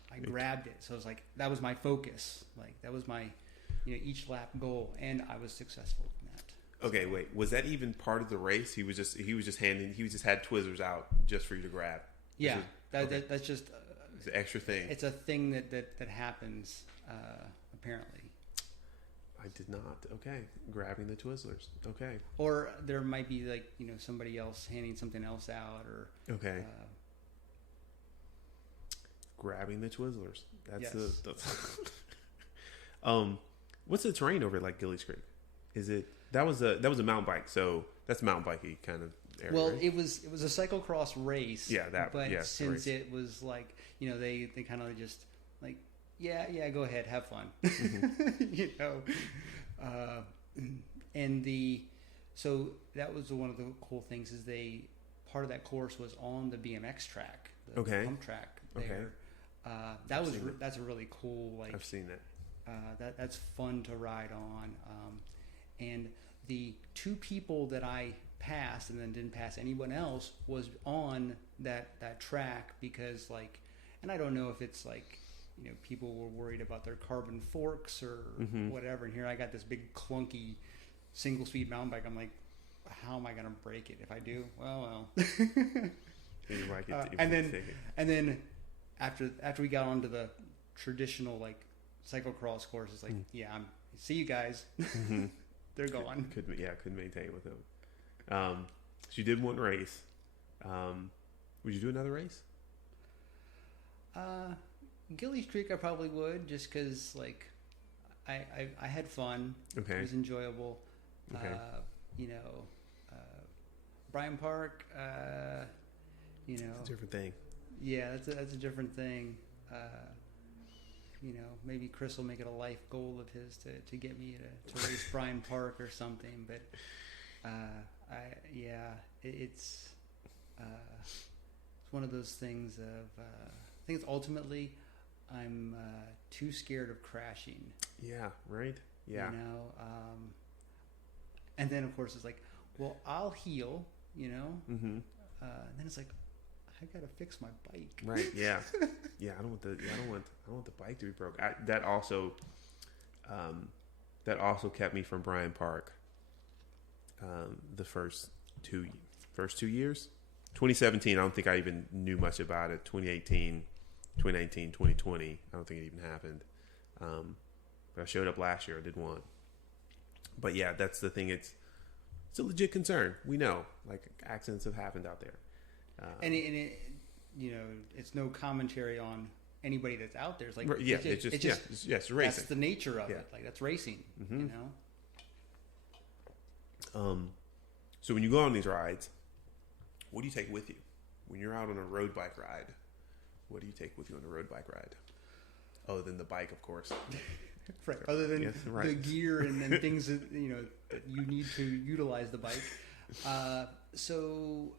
it. So it was like, that was my focus. Like that was my, you know, each lap goal, and I was successful in that. Okay, wait. Was that even part of the race? He just had Twizzlers out just for you to grab. Yeah, that's just it's an extra thing. It's a thing that happens apparently. I did not. Okay, grabbing the Twizzlers. Okay. Or there might be like, you know, somebody else handing something else out, or okay. Grabbing the Twizzlers. That's what's the terrain over at like Gillies Creek? Is it that was a mountain bike, so That's mountain bikey kind of area. Well, right? it was a cyclocross race. Yeah, But since it was like, they kind of just like, yeah, go ahead, have fun. So that was one of the cool things is part of that course was on the BMX track, the pump track there. That's a really cool, like, I've seen that. That's fun to ride on. And the two people that I passed and then didn't pass anyone else was on that track because, like, and I don't know if it's like, people were worried about their carbon forks or whatever. And here I got this big clunky single speed mountain bike. I'm like, how am I going to break it? If I do, well. And then after we got onto the traditional like cyclocross course, it's like, see you guys. They're gone. Couldn't maintain with them. So you did one race. Would you do another race? Gillies Creek, I probably would, just because like I had fun. Okay. It was enjoyable. Okay. Bryan Park. It's a different thing. Yeah, that's a different thing. Maybe Chris will make it a life goal of his to get me to race Bryan Park or something. But it's one of those things of I think it's ultimately I'm too scared of crashing. Yeah. Right. Yeah. And then of course it's like, well, I'll heal. And then it's like, I gotta fix my bike. Right. Yeah. Yeah. I don't want the bike to be broke. That also kept me from Bryan Park. The first two years, 2017. I don't think I even knew much about it. 2018, 2019, 2020. I don't think it even happened. But I showed up last year. I did one. But yeah, that's the thing. It's a legit concern. We know, like, accidents have happened out there. And it's no commentary on anybody that's out there. It's like, it's racing. That's the nature of it. Like, that's racing, So when you go on these rides, what do you take with you? When you're out on a road bike ride, what do you take with you on a road bike ride? Other than the bike, of course. Right. Other than the gear and then things that that you need to utilize the bike. So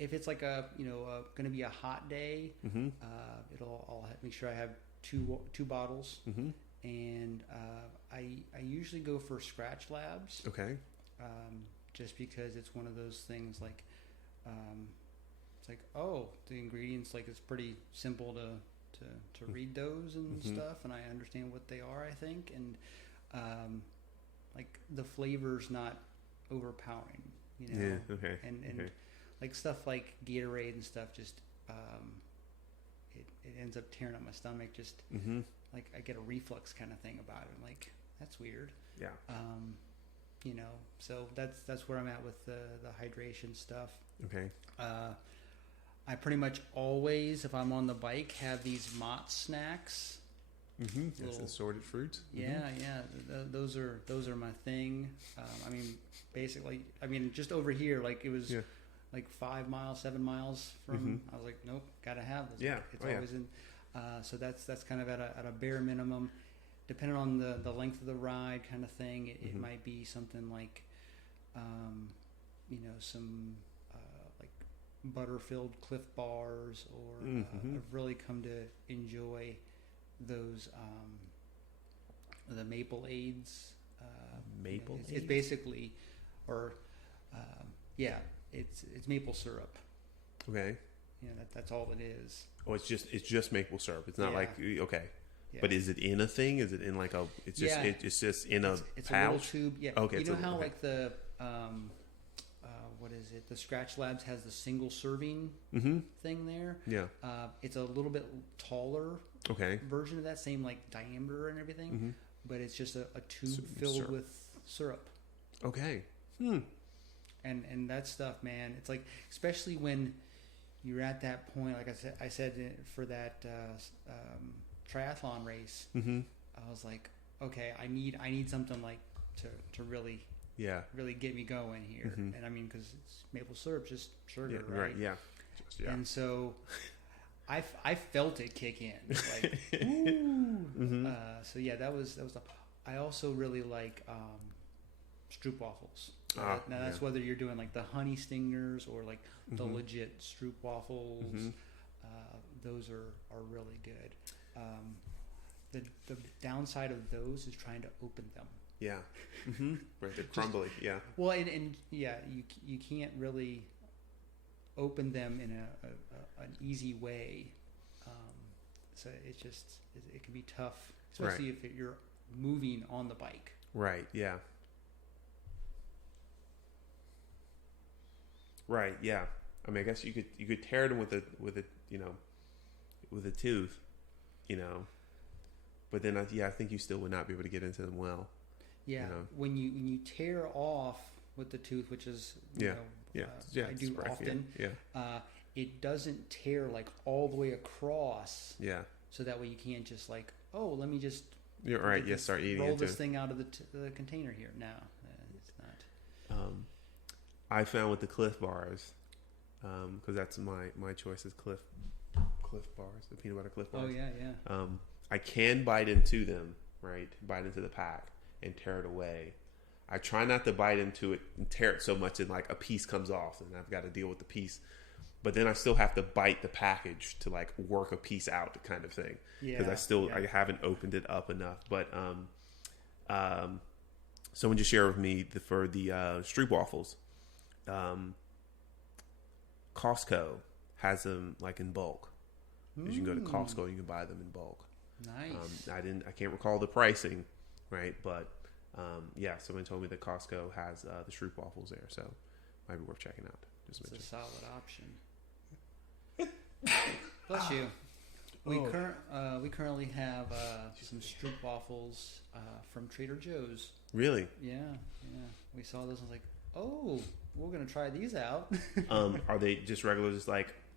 if it's like going to be a hot day, I'll make sure I have two bottles, and I usually go for scratch labs. Okay. Just because it's one of those things like, it's like, oh, the ingredients, like, it's pretty simple to read those and stuff, and I understand what they are, I think, and like the flavor's not overpowering, Yeah. Okay. And like stuff like Gatorade and stuff, just it ends up tearing up my stomach. Just like I get a reflux kind of thing about it. I'm like, that's weird. Yeah. So that's where I'm at with the hydration stuff. Okay. I pretty much always, if I'm on the bike, have these Mott snacks. That's assorted fruits. Yeah. Those are my thing. Basically, just over here, like it was like 5 miles, 7 miles from. I was like, nope, gotta have this. Yeah, it's always in. So that's kind of at a bare minimum. Depending on the length of the ride, kind of thing, it might be something like, some like butter-filled Cliff Bars, or I've really come to enjoy those the Maple Aids. Maple Aids? It's basically, it's maple syrup. Okay. That's all it is. Oh, it's just maple syrup. It's not like okay. Yeah. But is it in a thing? Is it in like a? It's just it's just in a it's pouch. A little tube. Yeah. Okay. You know how like the what is it? The Scratch Labs has the single serving thing there. Yeah. It's a little bit taller. Okay. Version of that, same like diameter and everything, but it's just a tube filled with syrup. Okay. And that stuff, man, it's like, especially when you're at that point, like I said for that triathlon race, I was like, okay, I need something like to really really get me going here. And I mean, because it's maple syrup, just sugar, right? Yeah. And so I felt it kick in, like, ooh. So yeah, that was the. I also really like Stroopwafels. Now that's whether you're doing like the honey stingers or like the legit Stroopwafels. Those are really good. The downside of those is trying to open them. Yeah. Right, they're crumbly. Yeah. Well, and you can't really open them in an easy way. So it can be tough, especially if you're moving on the bike. Right. Yeah. Right. Yeah. I mean, I guess you could tear them with a tooth, but then I think you still would not be able to get into them well. Yeah. When you tear off with the tooth, which is I do often. Yeah. It doesn't tear like all the way across. Yeah. So that way you can't just like, oh, let me just. You're right. Yes, start eating. Roll this thing out of the container here. No, it's not. I found with the Cliff Bars, because that's my choice is Cliff Bars, the peanut butter Cliff Bars. Oh yeah. I can bite into them, right? Bite into the pack and tear it away. I try not to bite into it and tear it so much that like a piece comes off and I've got to deal with the piece. But then I still have to bite the package to like work a piece out, kind of thing. Because I haven't opened it up enough. But someone just shared with me for the Stroopwafels. Costco has them like in bulk. You can go to Costco, you can buy them in bulk. Nice. I can't recall the pricing, right? But someone told me that Costco has the Stroopwafels there, so might be worth checking out. It's a solid option. Bless you. We currently have some Stroopwafels from Trader Joe's. Really? Yeah. We saw those and was like, oh, we're gonna try these out. Are they just regular,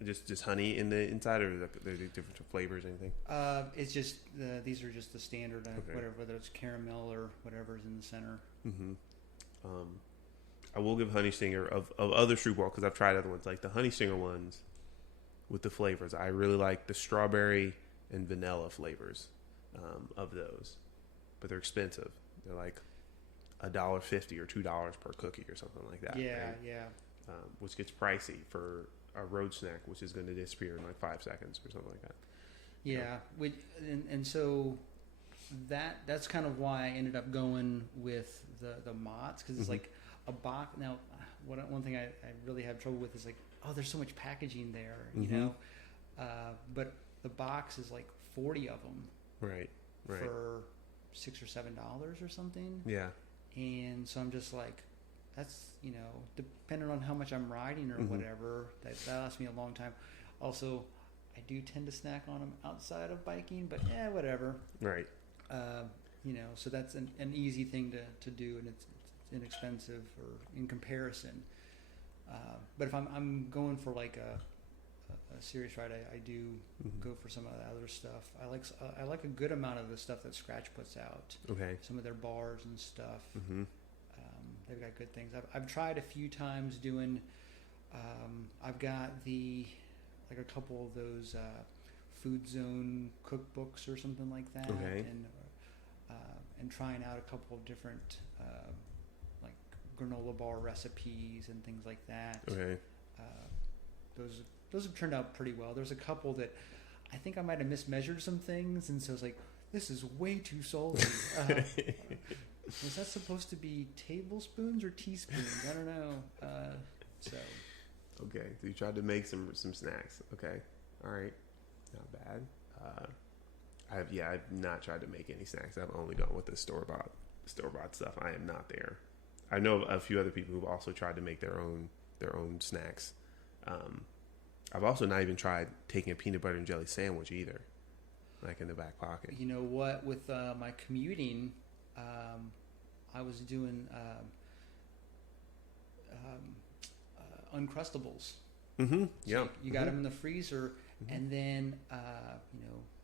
just honey in the inside, or are there different flavors or anything? It's just these are just the standard, whether it's caramel or whatever's in the center. I will give Honey Stinger of other Stroopwafels, because I've tried other ones, like the Honey Stinger ones with the flavors. I really like the strawberry and vanilla flavors of those, but they're expensive. They're like $1.50 or $2 per cookie or something like that. Yeah, right? yeah. Which gets pricey for a road snack, which is going to disappear in like 5 seconds or something like that. Yeah, and so that's kind of why I ended up going with the Mott's, because it's like a box. Now, one thing I really have trouble with is like, oh, there's so much packaging there, you know, but the box is like 40 of them, right, for $6 or $7 or something. Yeah, and so I'm just like, that's, depending on how much I'm riding or whatever, that lasts me a long time. Also, I do tend to snack on them outside of biking, but whatever. Right. So that's an easy thing to do, and it's inexpensive or in comparison. But if I'm going for like a serious ride, I do go for some of the other stuff. I like a good amount of the stuff that Scratch puts out. Okay. Some of their bars and stuff. They've got good things. I've tried a few times doing. I've got a couple of those Food Zone cookbooks or something like that. Okay. And trying out a couple of different like granola bar recipes and things like that. Okay. Those have turned out pretty well. There's a couple that I think I might have mismeasured some things, and so it's like, this is way too salty. Was that supposed to be tablespoons or teaspoons? I don't know. Okay, so you tried to make some snacks. Okay, all right, not bad. I've not tried to make any snacks. I've only gone with the store bought stuff. I am not there. I know a few other people who've also tried to make their own snacks. I've also not even tried taking a peanut butter and jelly sandwich either, like in the back pocket. You know what? With my commuting, I was doing Uncrustables. Yeah. So you got them in the freezer, and then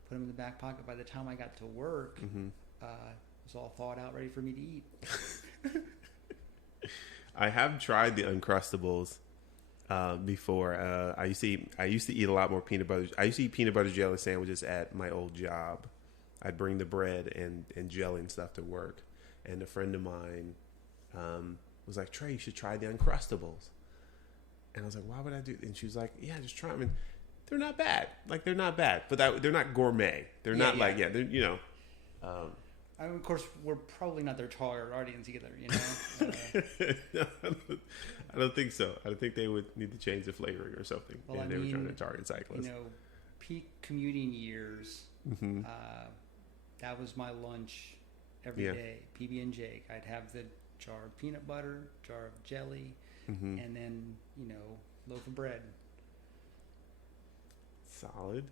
put them in the back pocket. By the time I got to work, it was all thawed out, ready for me to eat. I have tried the Uncrustables before. I used to eat a lot more peanut butter. I used to eat peanut butter jelly sandwiches at my old job. I'd bring the bread and jelly and stuff to work, and a friend of mine was like, "Trey, you should try the Uncrustables." And I was like, "Why would I do?" And she was like, "Yeah, just try them." And they're not bad. Like they're not bad, but they're not gourmet. They're not like they're I mean, of course, we're probably not their target audience either, you know. No, I don't think so. I think they would need to change the flavoring or something. Well, and they were trying to target cyclists. You know, peak commuting years. Mm-hmm. That was my lunch every day. PB and J. I'd have the jar of peanut butter, jar of jelly, and then loaf of bread. Solid.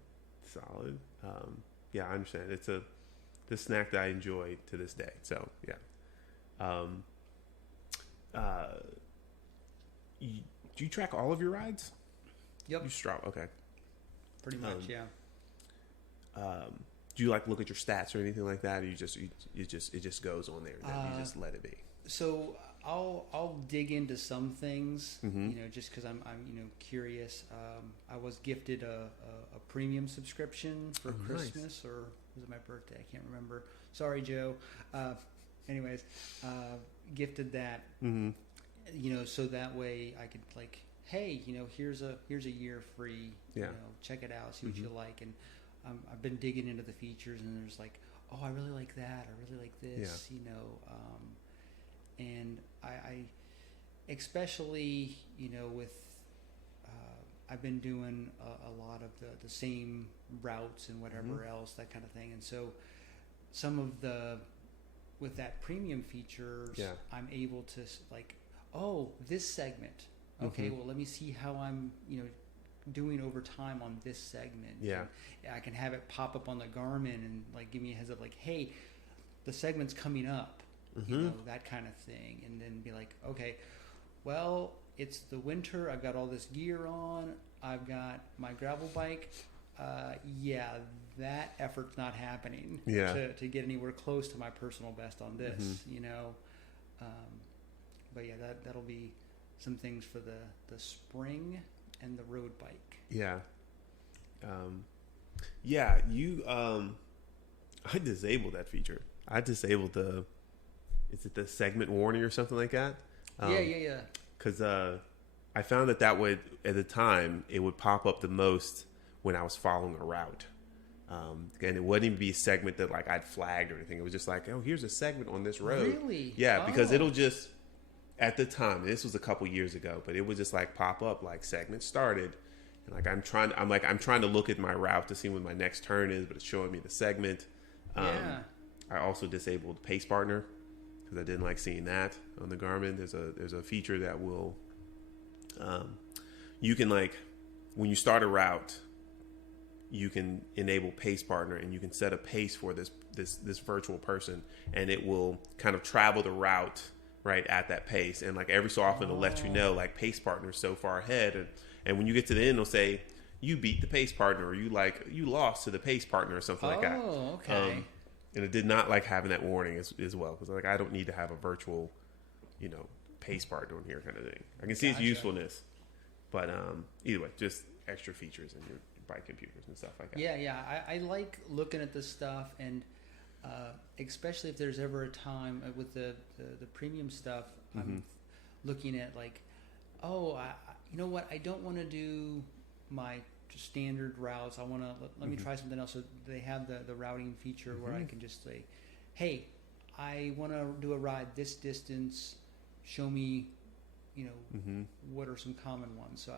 Yeah, I understand. It's the snack that I enjoy to this day. So yeah. Do you track all of your rides? Yep. You Strava. Okay. Pretty much, yeah. Do you like look at your stats or anything like that? Or it just goes on there. And you just let it be. So I'll dig into some things, just because I'm curious. I was gifted a premium subscription for Christmas, nice. Or was it my birthday? I can't remember. Sorry, Joe. Anyways, gifted that. So that way I could hey, here's a year free. Yeah. Check it out, see what you like, and I've been digging into the features, and there's oh, I really like that. I really like this. Yeah. And I especially, with, I've been doing a lot of the same routes and whatever else, that kind of thing. And so some of with that premium features, I'm able to this segment. Okay, well, let me see how I'm, doing over time on this segment. Yeah. And I can have it pop up on the Garmin and give me a heads up hey, the segment's coming up. That kind of thing, and then be like, okay, well, it's the winter. I've got all this gear on. I've got my gravel bike. That effort's not happening to get anywhere close to my personal best on this. But yeah, that'll be some things for the spring and the road bike. Yeah. I disabled that feature. I disabled is it the segment warning or something like that? Yeah. Because I found that would, at the time, it would pop up the most when I was following a route. And it wouldn't even be a segment that I'd flagged or anything. It was just oh, here's a segment on this road. Really? Yeah, because it'll just, at the time, this was a couple years ago, but it would just pop up segment started. And I'm trying to look at my route to see when my next turn is, but it's showing me the segment. I also disabled Pace Partner because I didn't like seeing that on the Garmin. There's a feature that will, you can when you start a route, you can enable Pace Partner and you can set a pace for this virtual person, and it will kind of travel the route right at that pace. And every so often it'll let you know Pace Partner is so far ahead, and when you get to the end, it'll say you beat the Pace Partner, or you lost to the Pace Partner or something like that. Oh, okay. And it did not like having that warning as well, because I don't need to have a virtual, Pace Partner on here kind of thing. I can see its usefulness, but either way, just extra features in your bike computers and stuff like that. Yeah. I like looking at this stuff, and especially if there's ever a time with the premium stuff, I'm looking at you know what? I don't want to do my standard routes. I want to let me try something else. So they have the routing feature where I can just say, hey, I want to do a ride this distance. Show me, what are some common ones. So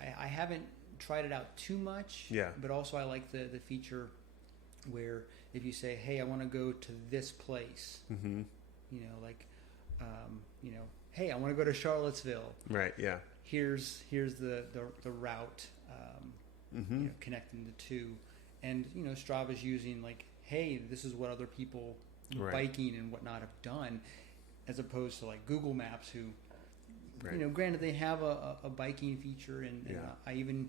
I haven't tried it out too much. Yeah. But also I like the feature where if you say, hey, I want to go to this place, hey, I want to go to Charlottesville. Right. Yeah. Here's the route, connecting the two, and Strava's using hey, this is what other people biking and whatnot have done, as opposed to Google Maps, who, granted they have a biking feature, and I even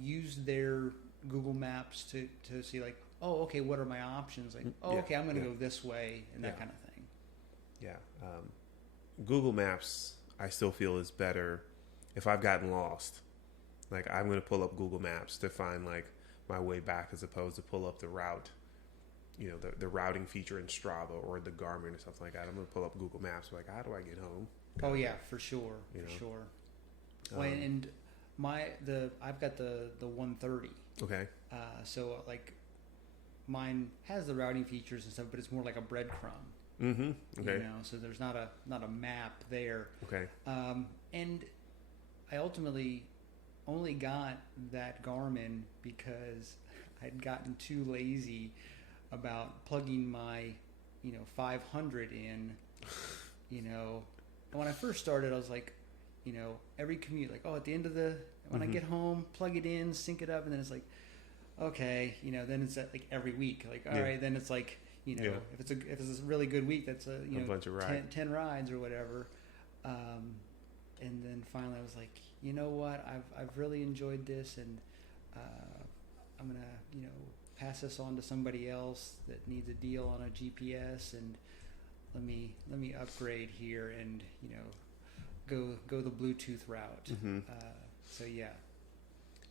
use their Google Maps to see oh, okay, what are my options? Okay, I'm going to go this way, and that kind of thing. Yeah. Google Maps, I still feel is better if I've gotten lost. Like, I'm going to pull up Google Maps to find like my way back as opposed to pull up the route, you know, the routing feature in Strava or the Garmin or something like that. I'm going to pull up Google Maps. Like, how do I get home? Oh yeah, for sure, for sure. Well, and I've got the 130. Okay. So like mine has the routing features and stuff, but it's more like a breadcrumb. Mm-hmm. Okay. You know, so there's not a map there. Okay. And I ultimately only got that Garmin because I'd gotten too lazy about plugging my, 500 in, And when I first started, I was like, every commute, like, at the end of when I get home, plug it in, sync it up, and then it's like, okay, then it's like every week, like, all right, then it's like, if it's a really good week, that's a bunch of 10 rides or whatever. And then finally I was like, you know what, I've really enjoyed this, and I'm gonna pass this on to somebody else that needs a deal on a GPS, and let me upgrade here and go the Bluetooth route. Mm-hmm. So yeah,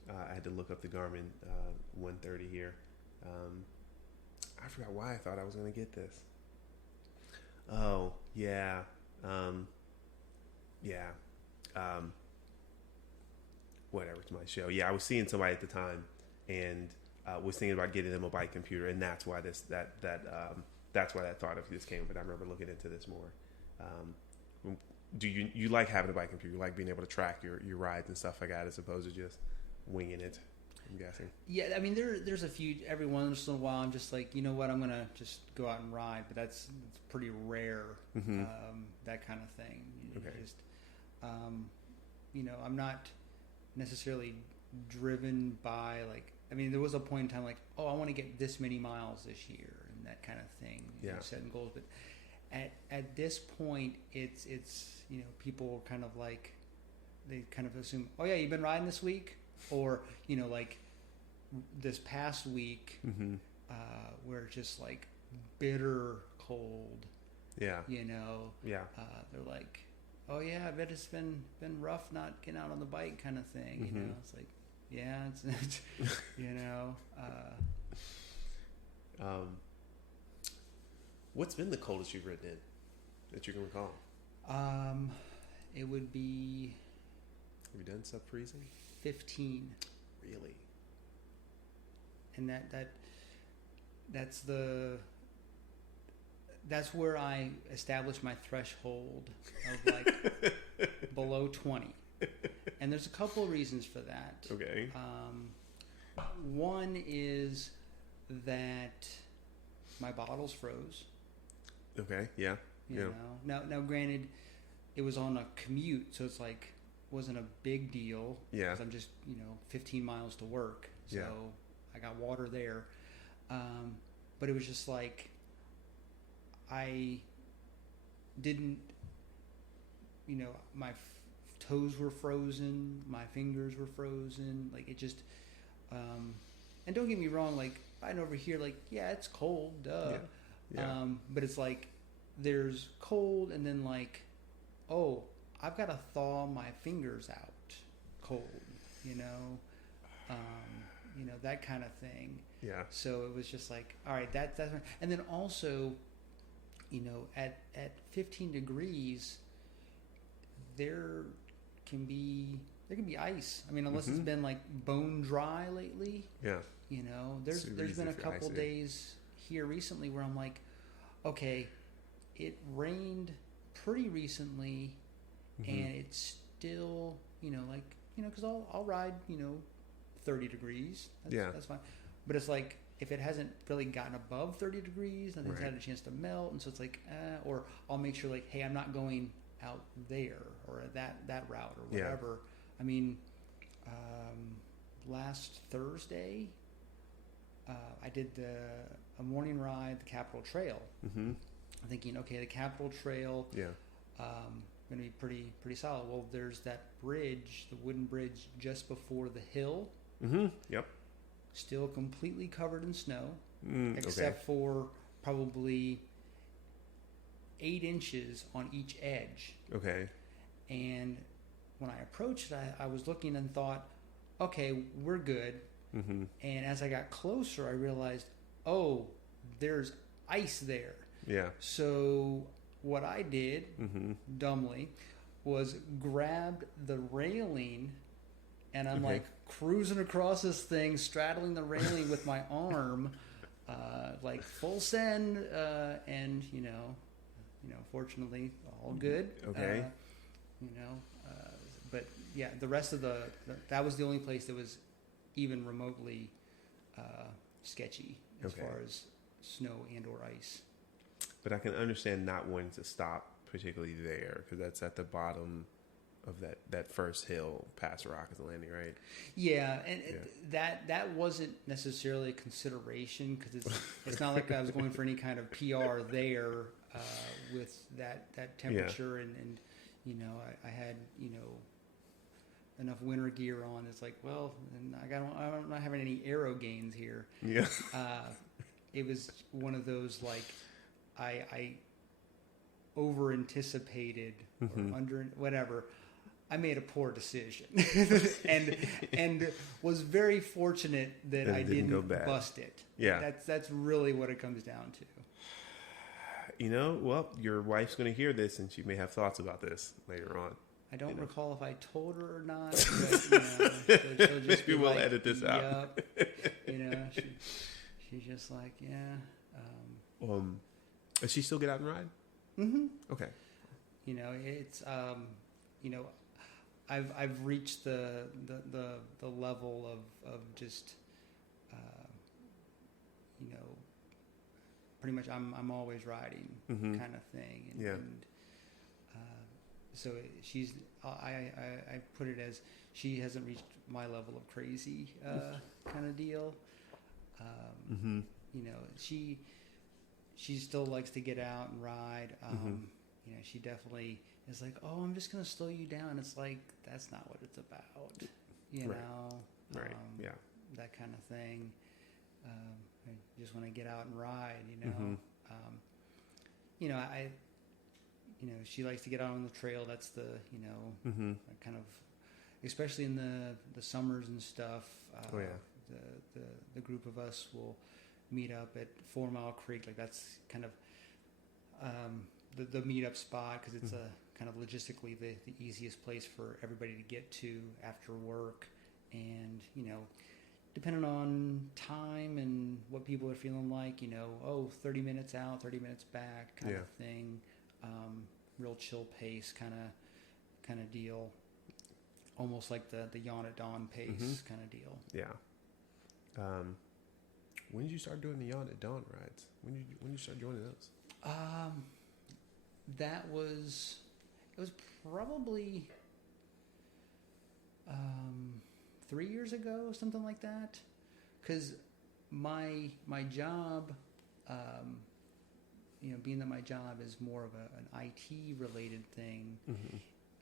I had to look up the Garmin 130 here. I forgot why I thought I was going to get this. Oh yeah, whatever, it's my show. Yeah, I was seeing somebody at the time and was thinking about getting them a bike computer, and that's why that's why that thought of this came. But I remember looking into this more. Do you like having a bike computer? You like being able to track your rides and stuff like that, as opposed to just winging it? I'm guessing. Yeah, I mean there's a few. Every once in a while, I'm just like, you know what, I'm gonna just go out and ride, but it's pretty rare. Mm-hmm. That kind of thing. Okay. Just, I'm not necessarily driven by like. I mean, there was a point in time like, I want to get this many miles this year and that kind of thing. Setting goals, but at this point, it's people kind of like they kind of assume, oh yeah, you've been riding this week, or like this past week, mm-hmm. Where it's just like bitter cold. Yeah. Yeah. They're like, oh yeah, I bet it's been rough not getting out on the bike, kind of thing. Mm-hmm. It's like, yeah, it's what's been the coldest you've ridden in that you can recall? It would be. Have you done sub-freezing? 15. Really? And that's where I established my threshold of like below 20. And there's a couple of reasons for that. Okay. One is that my bottles froze. Okay. Yeah. Now granted, it was on a commute, so it's like wasn't a big deal. Yeah. Because I'm just 15 miles to work, so I got water there. But it was just like I didn't. My toes were frozen, my fingers were frozen. Like it just. And don't get me wrong, like riding over here, like it's cold, duh. Yeah. But it's like there's cold, and then like, I've got to thaw my fingers out cold, that kind of thing. Yeah. So it was just like, all right, that's and then also, at 15 degrees, there can be ice. I mean, unless mm-hmm. it's been like bone dry lately. Yeah. There's been a couple days here recently where I'm like, okay, it rained pretty recently, mm-hmm. and it's still, because I'll ride, 30 degrees. That's fine. But it's like, if it hasn't really gotten above 30 degrees, nothing's had a chance to melt, and so it's like, or I'll make sure like, hey, I'm not going out there or that route or whatever. Yeah. I mean, last Thursday, I did a morning ride, the Capitol Trail. Mm-hmm. I'm thinking, okay, the Capitol Trail, going to be pretty solid. Well, there's that bridge, the wooden bridge just before the hill. Mm-hmm. Yep. Still completely covered in snow, except for probably 8 inches on each edge. Okay. And when I approached it, I was looking and thought, okay, we're good. Mm-hmm. And as I got closer, I realized, oh, there's ice there. Yeah. So what I did, dumbly, was grabbed the railing, and I'm like cruising across this thing, straddling the railing with my arm, like full send, and fortunately all good. Okay. But yeah, the rest of that was the only place that was even remotely sketchy as far as snow and or ice. But I can understand not wanting to stop particularly there, because that's at the bottom of that first hill past Rockets Landing, right? Yeah, and that wasn't necessarily a consideration, because it's not like I was going for any kind of PR there with that temperature, and I had enough winter gear on. It's like, well, and I'm not having any aero gains here. Yeah. It was one of those, like, I over anticipated or under whatever. I made a poor decision and was very fortunate that I didn't bust it. Yeah. That's really what it comes down to. Well, your wife's going to hear this, and she may have thoughts about this later on. I don't recall if I told her or not, but she'll just maybe we'll edit this out. She's just like, yeah. Does she still get out and ride? Mm-hmm. Okay. It's I've reached the level of just pretty much I'm always riding kind of thing. And so I put it as she hasn't reached my level of crazy kind of deal. She still likes to get out and ride. She definitely is like, oh, I'm just going to slow you down. It's like, that's not what it's about, Right. Yeah. That kind of thing. I just want to get out and ride, she likes to get out on the trail. That's the, kind of, especially in the summers and stuff. The group of us will meet up at 4 Mile Creek. Like, that's kind of the meetup spot, because it's a kind of logistically the easiest place for everybody to get to after work. And depending on time and what people are feeling like, 30 minutes out, 30 minutes back kind of thing. Real chill pace kind of deal. Almost like the Yawn Dawn pace kind of deal. Yeah. When did you start doing the Yawn Dawn rides? When did you start joining those? It was probably 3 years ago, something like that. Because my job, being that my job is more of an IT related thing,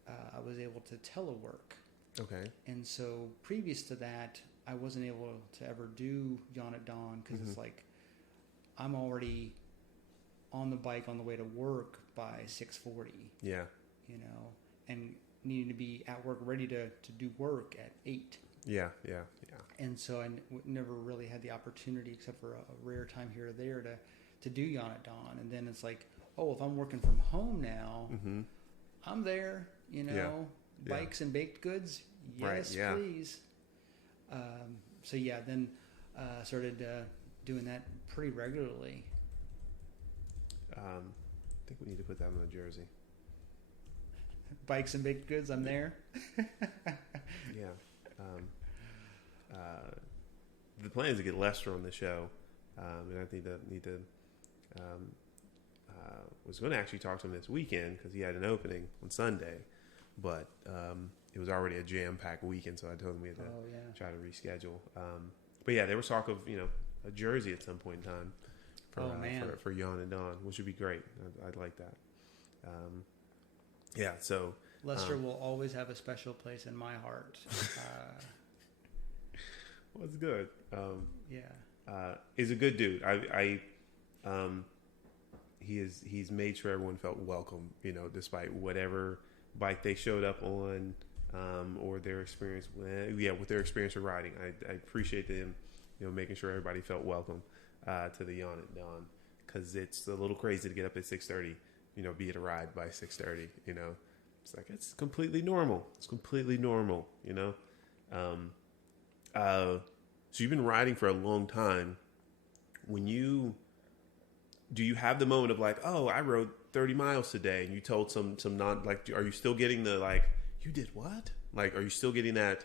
I was able to telework. Okay. And so previous to that, I wasn't able to ever do Yawn at Dawn, because it's like I'm already on the bike on the way to work by 6:40. Yeah. And needing to be at work ready to do work at 8. Yeah. And so I never really had the opportunity, except for a rare time here or there, to do Yawn at Dawn. And then it's like, oh, if I'm working from home now, I'm there, bikes and baked goods. Yes, right, please. Then started doing that pretty regularly. I think we need to put that on the jersey. Bikes and baked goods, I'm there. Yeah. The plan is to get Lester on the show, and I think was going to actually talk to him this weekend, because he had an opening on Sunday, but it was already a jam-packed weekend, so I told him we had to try to reschedule. But yeah, there was talk of a jersey at some point in time for Yawn Dawn, which would be great. I'd like that. So Lester will always have a special place in my heart. Well, it's good. He's a good dude. he's made sure everyone felt welcome, despite whatever bike they showed up on, or their experience with their experience of riding. I appreciate them, making sure everybody felt welcome to the Yawn Dawn, because it's a little crazy to get up at 6:30, be at a ride by 6:30. It's like it's completely normal. So you've been riding for a long time. Do you have the moment of like, oh, I rode 30 miles today, and you told some non, like, are you still getting the, like, you did what? Like, are you still getting that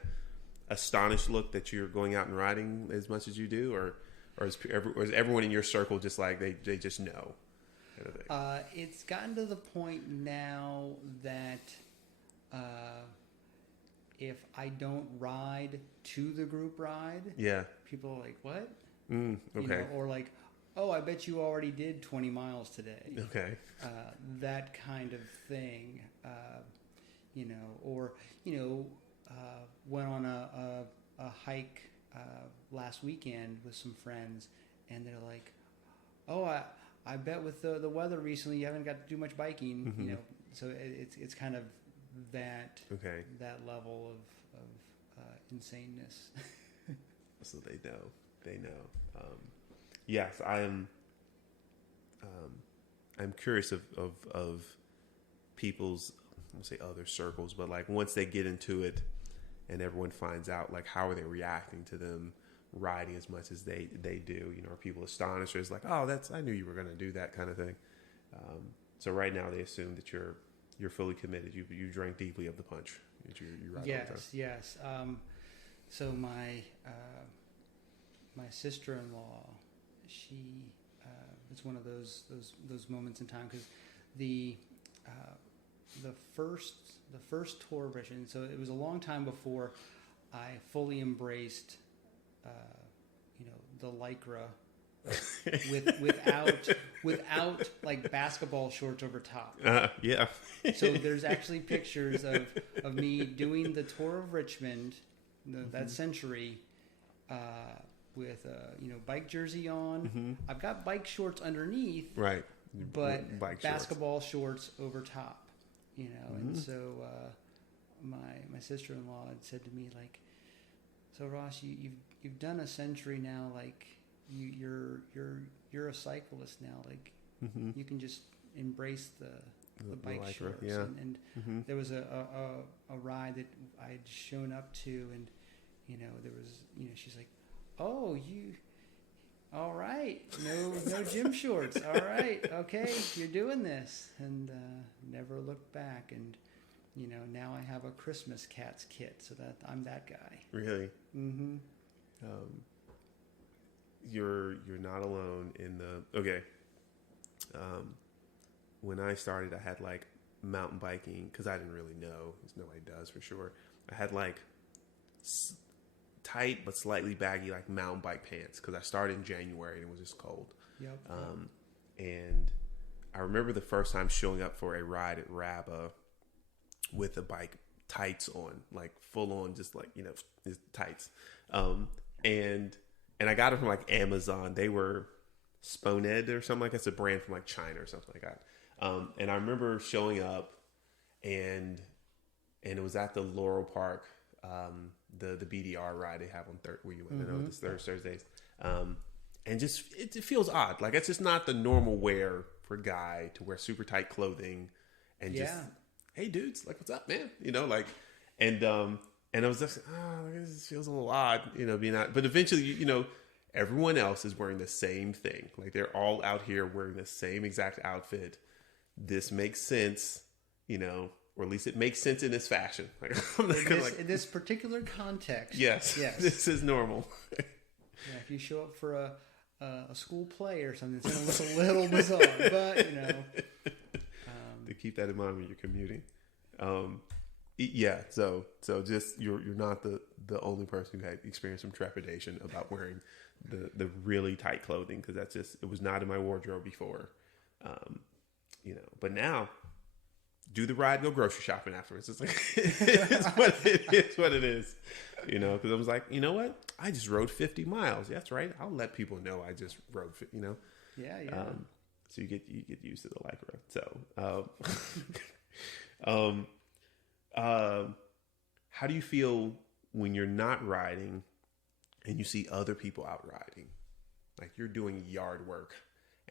astonished look that you're going out and riding as much as you do, or is everyone in your circle just like they just know? Kind of thing? It's gotten to the point now that if I don't ride to the group ride, people are like, what? Okay. Or like, oh, I bet you already did 20 miles today. Okay. That kind of thing, or, went on a hike last weekend with some friends, and they're like, oh, I bet with the weather recently you haven't got to do much biking, Mm-hmm. So it's kind of that that level of insaneness. So they know. Yes, I am. I'm curious of people's, I won't say other circles, but like once they get into it and everyone finds out, like how are they reacting to them riding as much as they do? Are people astonished, or is like, oh, I knew you were going to do that kind of thing. So right now they assume that you're fully committed. You drank deeply of the punch. You ride all the time. Yes. So my sister-in-law, she it's one of those moments in time, because the first tour version. So it was a long time before I fully embraced, the Lycra without like basketball shorts over top. Yeah. So there's actually pictures of me doing the tour of Richmond, that century, with bike jersey on. Mm-hmm. I've got bike shorts underneath, right? But bike basketball shorts over top. Mm-hmm. And so my sister-in-law had said to me, like, so Ross, you've done a century now, like you're a cyclist now, like mm-hmm. you can just embrace the bike shorts. Yeah. And mm-hmm. there was a ride that I'd shown up to, and there was she's like, oh, you all right, no gym shorts, all right, okay, you're doing this, and never looked back. And now I have a Christmas Cats kit, so that I'm that guy. Really? Mm-hmm. You're not alone in the okay. When I started, I had like mountain biking, because I didn't really know. Nobody does for sure. I had like tight but slightly baggy like mountain bike pants, because I started in January and it was just cold. Yep. And I remember the first time showing up for a ride at Rabba with the bike tights on, like full on, just like just tights. And I got them from like Amazon. They were Sponed or something like that. It's a brand from like China or something like that. And I remember showing up, and it was at the Laurel Park, the BDR ride they have on where you went, mm-hmm. This Thursdays. And just it feels odd. Like it's just not the normal wear for a guy to wear super tight clothing and just, hey dudes, like what's up, man? And I was just, this feels a little odd, being out. But eventually, everyone else is wearing the same thing. Like they're all out here wearing the same exact outfit. This makes sense, or at least it makes sense in this fashion. Like, in this particular context. Yes. This is normal. Yeah, if you show up for a school play or something, it's going to look a little bizarre, but to keep that in mind when you're commuting. Yeah, so just you're not the only person who had experienced some trepidation about wearing the really tight clothing, because it was not in my wardrobe before, But now, do the ride, go grocery shopping afterwards. It's like it's what it is, Because I was like, you know what, I just rode 50 miles. That's right. I'll let people know I just rode. Yeah. So you get used to the Lycra. So, how do you feel when you're not riding and you see other people out riding? Like you're doing yard work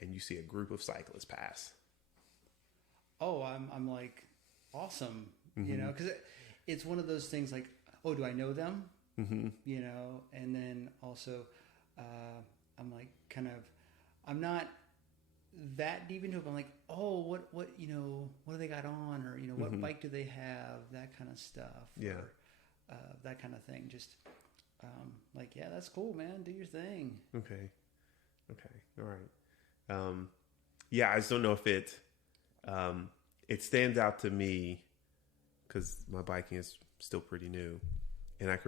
and you see a group of cyclists pass. Oh, I'm like, awesome, you know, because it's one of those things like, oh, do I know them? You know, and then also I'm like I'm not that deep into it, but I'm like, oh, what you know, what do they got on, or you know, what bike do they have, that kind of stuff, or that kind of thing. Just like, yeah, that's cool, man, do your thing. Okay, all right. Yeah, I just don't know if it stands out to me because my biking is still pretty new, and I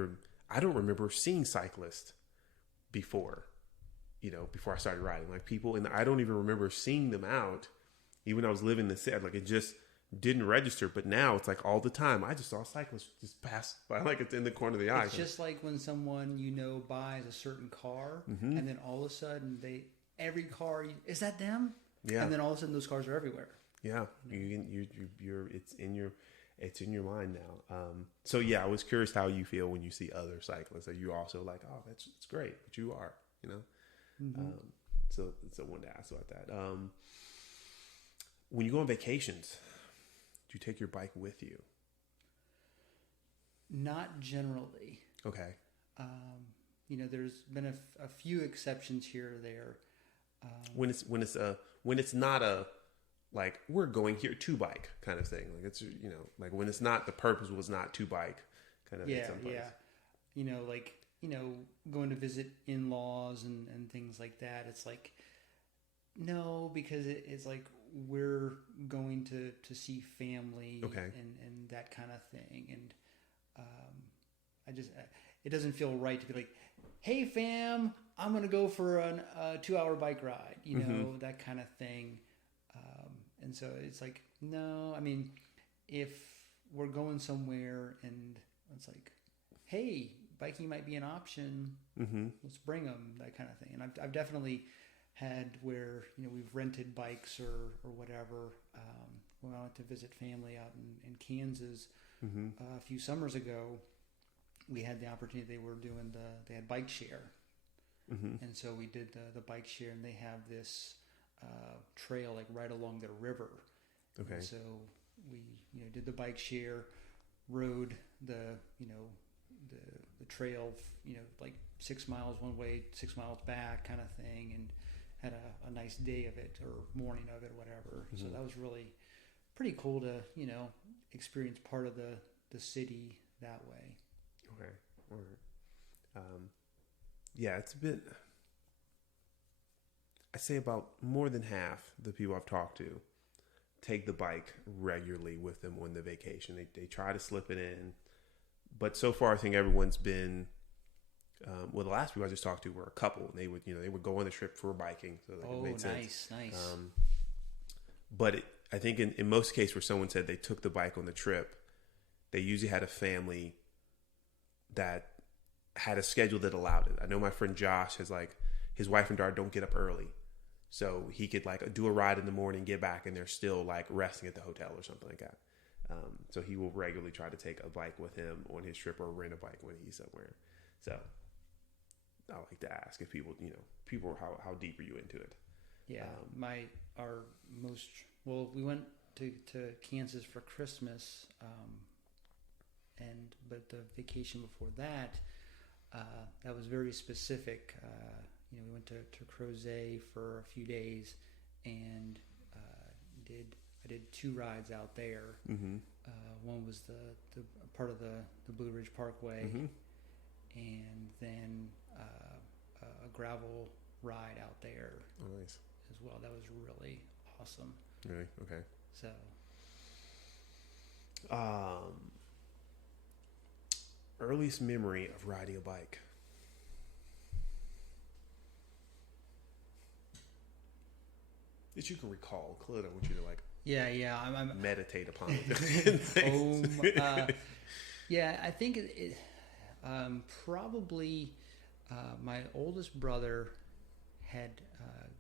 don't remember seeing cyclists before I started riding, like people, and I don't even remember seeing them out, even when I was living in the city. Like it just didn't register. But now it's like all the time. I just saw cyclists just pass by, like it's in the corner of the eye. It's just like when someone buys a certain car, and then all of a sudden every car is that them, and then all of a sudden those cars are everywhere. Yeah, it's in your mind now. So yeah, I was curious how you feel when you see other cyclists. Are you also like, oh, it's great, but you are, you know? So I wanted to ask about that. When you go on vacations, do you take your bike with you? Not generally. Okay. You know, there's been a few exceptions here or there. When it's not a like we're going here to bike kind of thing. Like it's, you know, like when it's not, the purpose was not to bike kind of. Yeah. You know, like, you know, going to visit in-laws and things like that. It's like, no, because it's like we're going to see family, and that kind of thing. And it doesn't feel right to be like, hey fam, I'm going to go for a 2-hour bike ride, you know, that kind of thing. And so it's like, no, I mean, if we're going somewhere and it's like, hey, biking might be an option, let's bring them, that kind of thing. And I've definitely had where, you know, we've rented bikes or whatever. When I went to visit family out in Kansas a few summers ago, we had the opportunity. They had bike share, and so we did the bike share, and they have this trail like right along the river. Okay. And so we, you know, did the bike share, rode the trail, you know, like 6 miles one way, 6 miles back kind of thing, and had a nice day of it, or morning of it, whatever. So that was really pretty cool to, you know, experience part of the city that way. Okay. All right. Yeah, it's a bit, I'd say about more than half the people I've talked to take the bike regularly with them on the vacation. They try to slip it in, but so far I think everyone's been, well, the last people I just talked to were a couple, and they would go on the trip for biking. So it made sense. Nice. But I think in most cases where someone said they took the bike on the trip, they usually had a family that had a schedule that allowed it. I know my friend Josh has, like, his wife and daughter don't get up early, so he could like do a ride in the morning, get back, and they're still like resting at the hotel or something like that. So he will regularly try to take a bike with him on his trip, or rent a bike when he's somewhere. So I like to ask if people, how deep are you into it? Yeah, we went to Kansas for Christmas, but the vacation before that, that was very specific. We went to Crozet for a few days, and I did 2 rides out there. One was the part of the Blue Ridge Parkway, and then a gravel ride out there. Oh, nice. As well. That was really awesome. Really? Okay. So, earliest memory of riding a bike. That you can recall. Clearly, I want you to I'm meditate upon it. Yeah, I think it probably my oldest brother had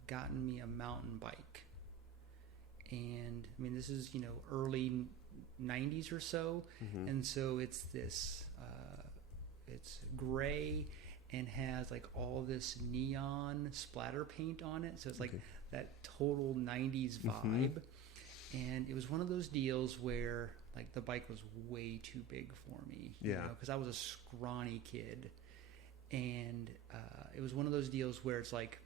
gotten me a mountain bike and I mean, this is, you know, early 90s or so. Mm-hmm. And so it's this, it's gray and has like all this neon splatter paint on it. So it's like that total 90s vibe. Mm-hmm. And it was one of those deals where like the bike was way too big for me, you know, because I was a scrawny kid. And it was one of those deals where it's like,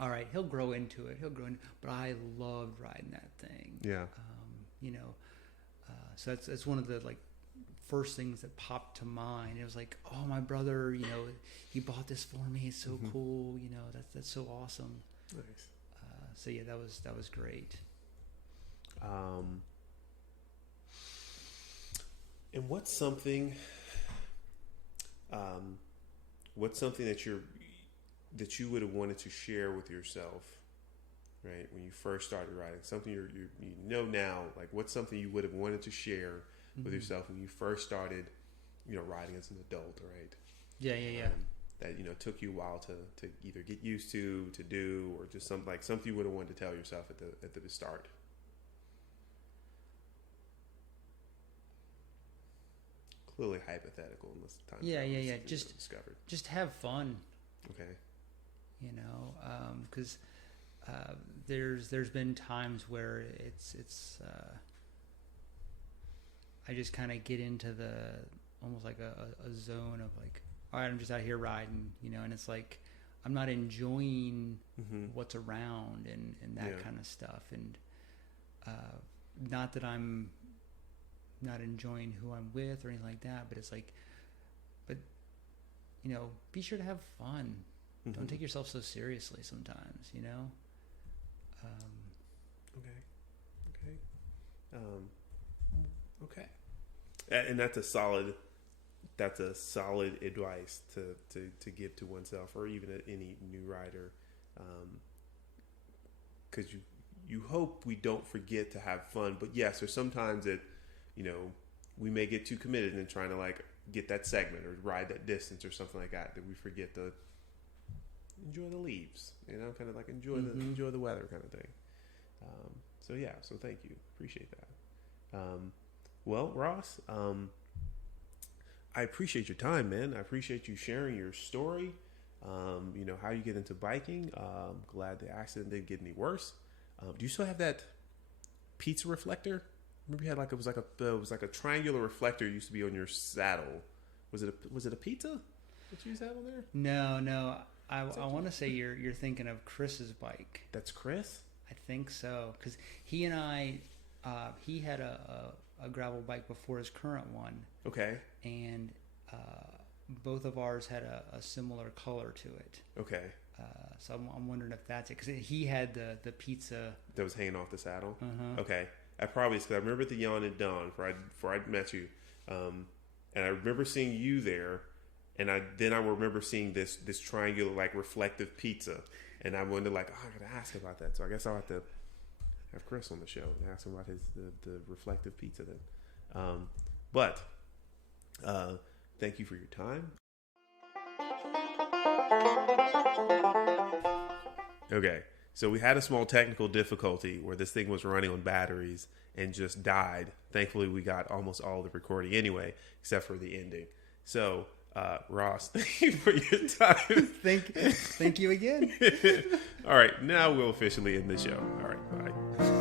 all right, he'll grow into it. But I loved riding that thing. Yeah. You know, so that's one of the like first things that popped to mind. It was like, oh, my brother, you know, he bought this for me. It's so cool. You know, that's so awesome. Nice. So yeah, that was great. And what's something that you would have wanted to share with yourself, right, when you first started riding? Something you know now, like what's something you would have wanted to share with yourself when you first started, you know, riding as an adult, right? Yeah. That, you know, took you a while to either get used to do, or just something you would have wanted to tell yourself at the start. Clearly hypothetical in this time. Yeah. Just have fun. Okay. You know, because there's been times where it's I just kind of get into the almost like a zone of like, all right, I'm just out here riding, you know, and it's like I'm not enjoying what's around and that kind of stuff, and not that I'm not enjoying who I'm with or anything like that, but it's like, but you know, be sure to have fun. Don't take yourself so seriously sometimes, you know. Okay. And that's a solid advice to give to oneself, or even any new rider, because you hope we don't forget to have fun. But yes, there's sometimes that, you know, we may get too committed in trying to like get that segment or ride that distance or something like that we forget to enjoy the leaves, you know, kind of like enjoy the weather kind of thing. So thank you, appreciate that. Well, Ross, I appreciate your time, man. I appreciate you sharing your story. You know, how you get into biking. Glad the accident didn't get any worse. Do you still have that pizza reflector? Remember you had it was like a triangular reflector used to be on your saddle. Was it a pizza that you used to have on there? No. I want to say you're thinking of Chris's bike. That's Chris? I think so, because he and I, he had a gravel bike before his current one. Okay. And both of ours had a similar color to it. Okay. So I'm wondering if that's it, because he had the pizza that was hanging off the saddle. Okay. I probably, because I remember the Yawn before I met you, and I remember seeing you there, and I remember seeing this triangular like reflective pizza, and I wondered like, oh, I gotta ask about that. So I guess I'll have to have Chris on the show and ask him about the reflective pizza then. But thank you for your time. Okay. So we had a small technical difficulty where this thing was running on batteries and just died. Thankfully, we got almost all the recording anyway, except for the ending. So, Ross, thank you for your time. Thank you again. All right, now we'll officially end the show. All right, bye.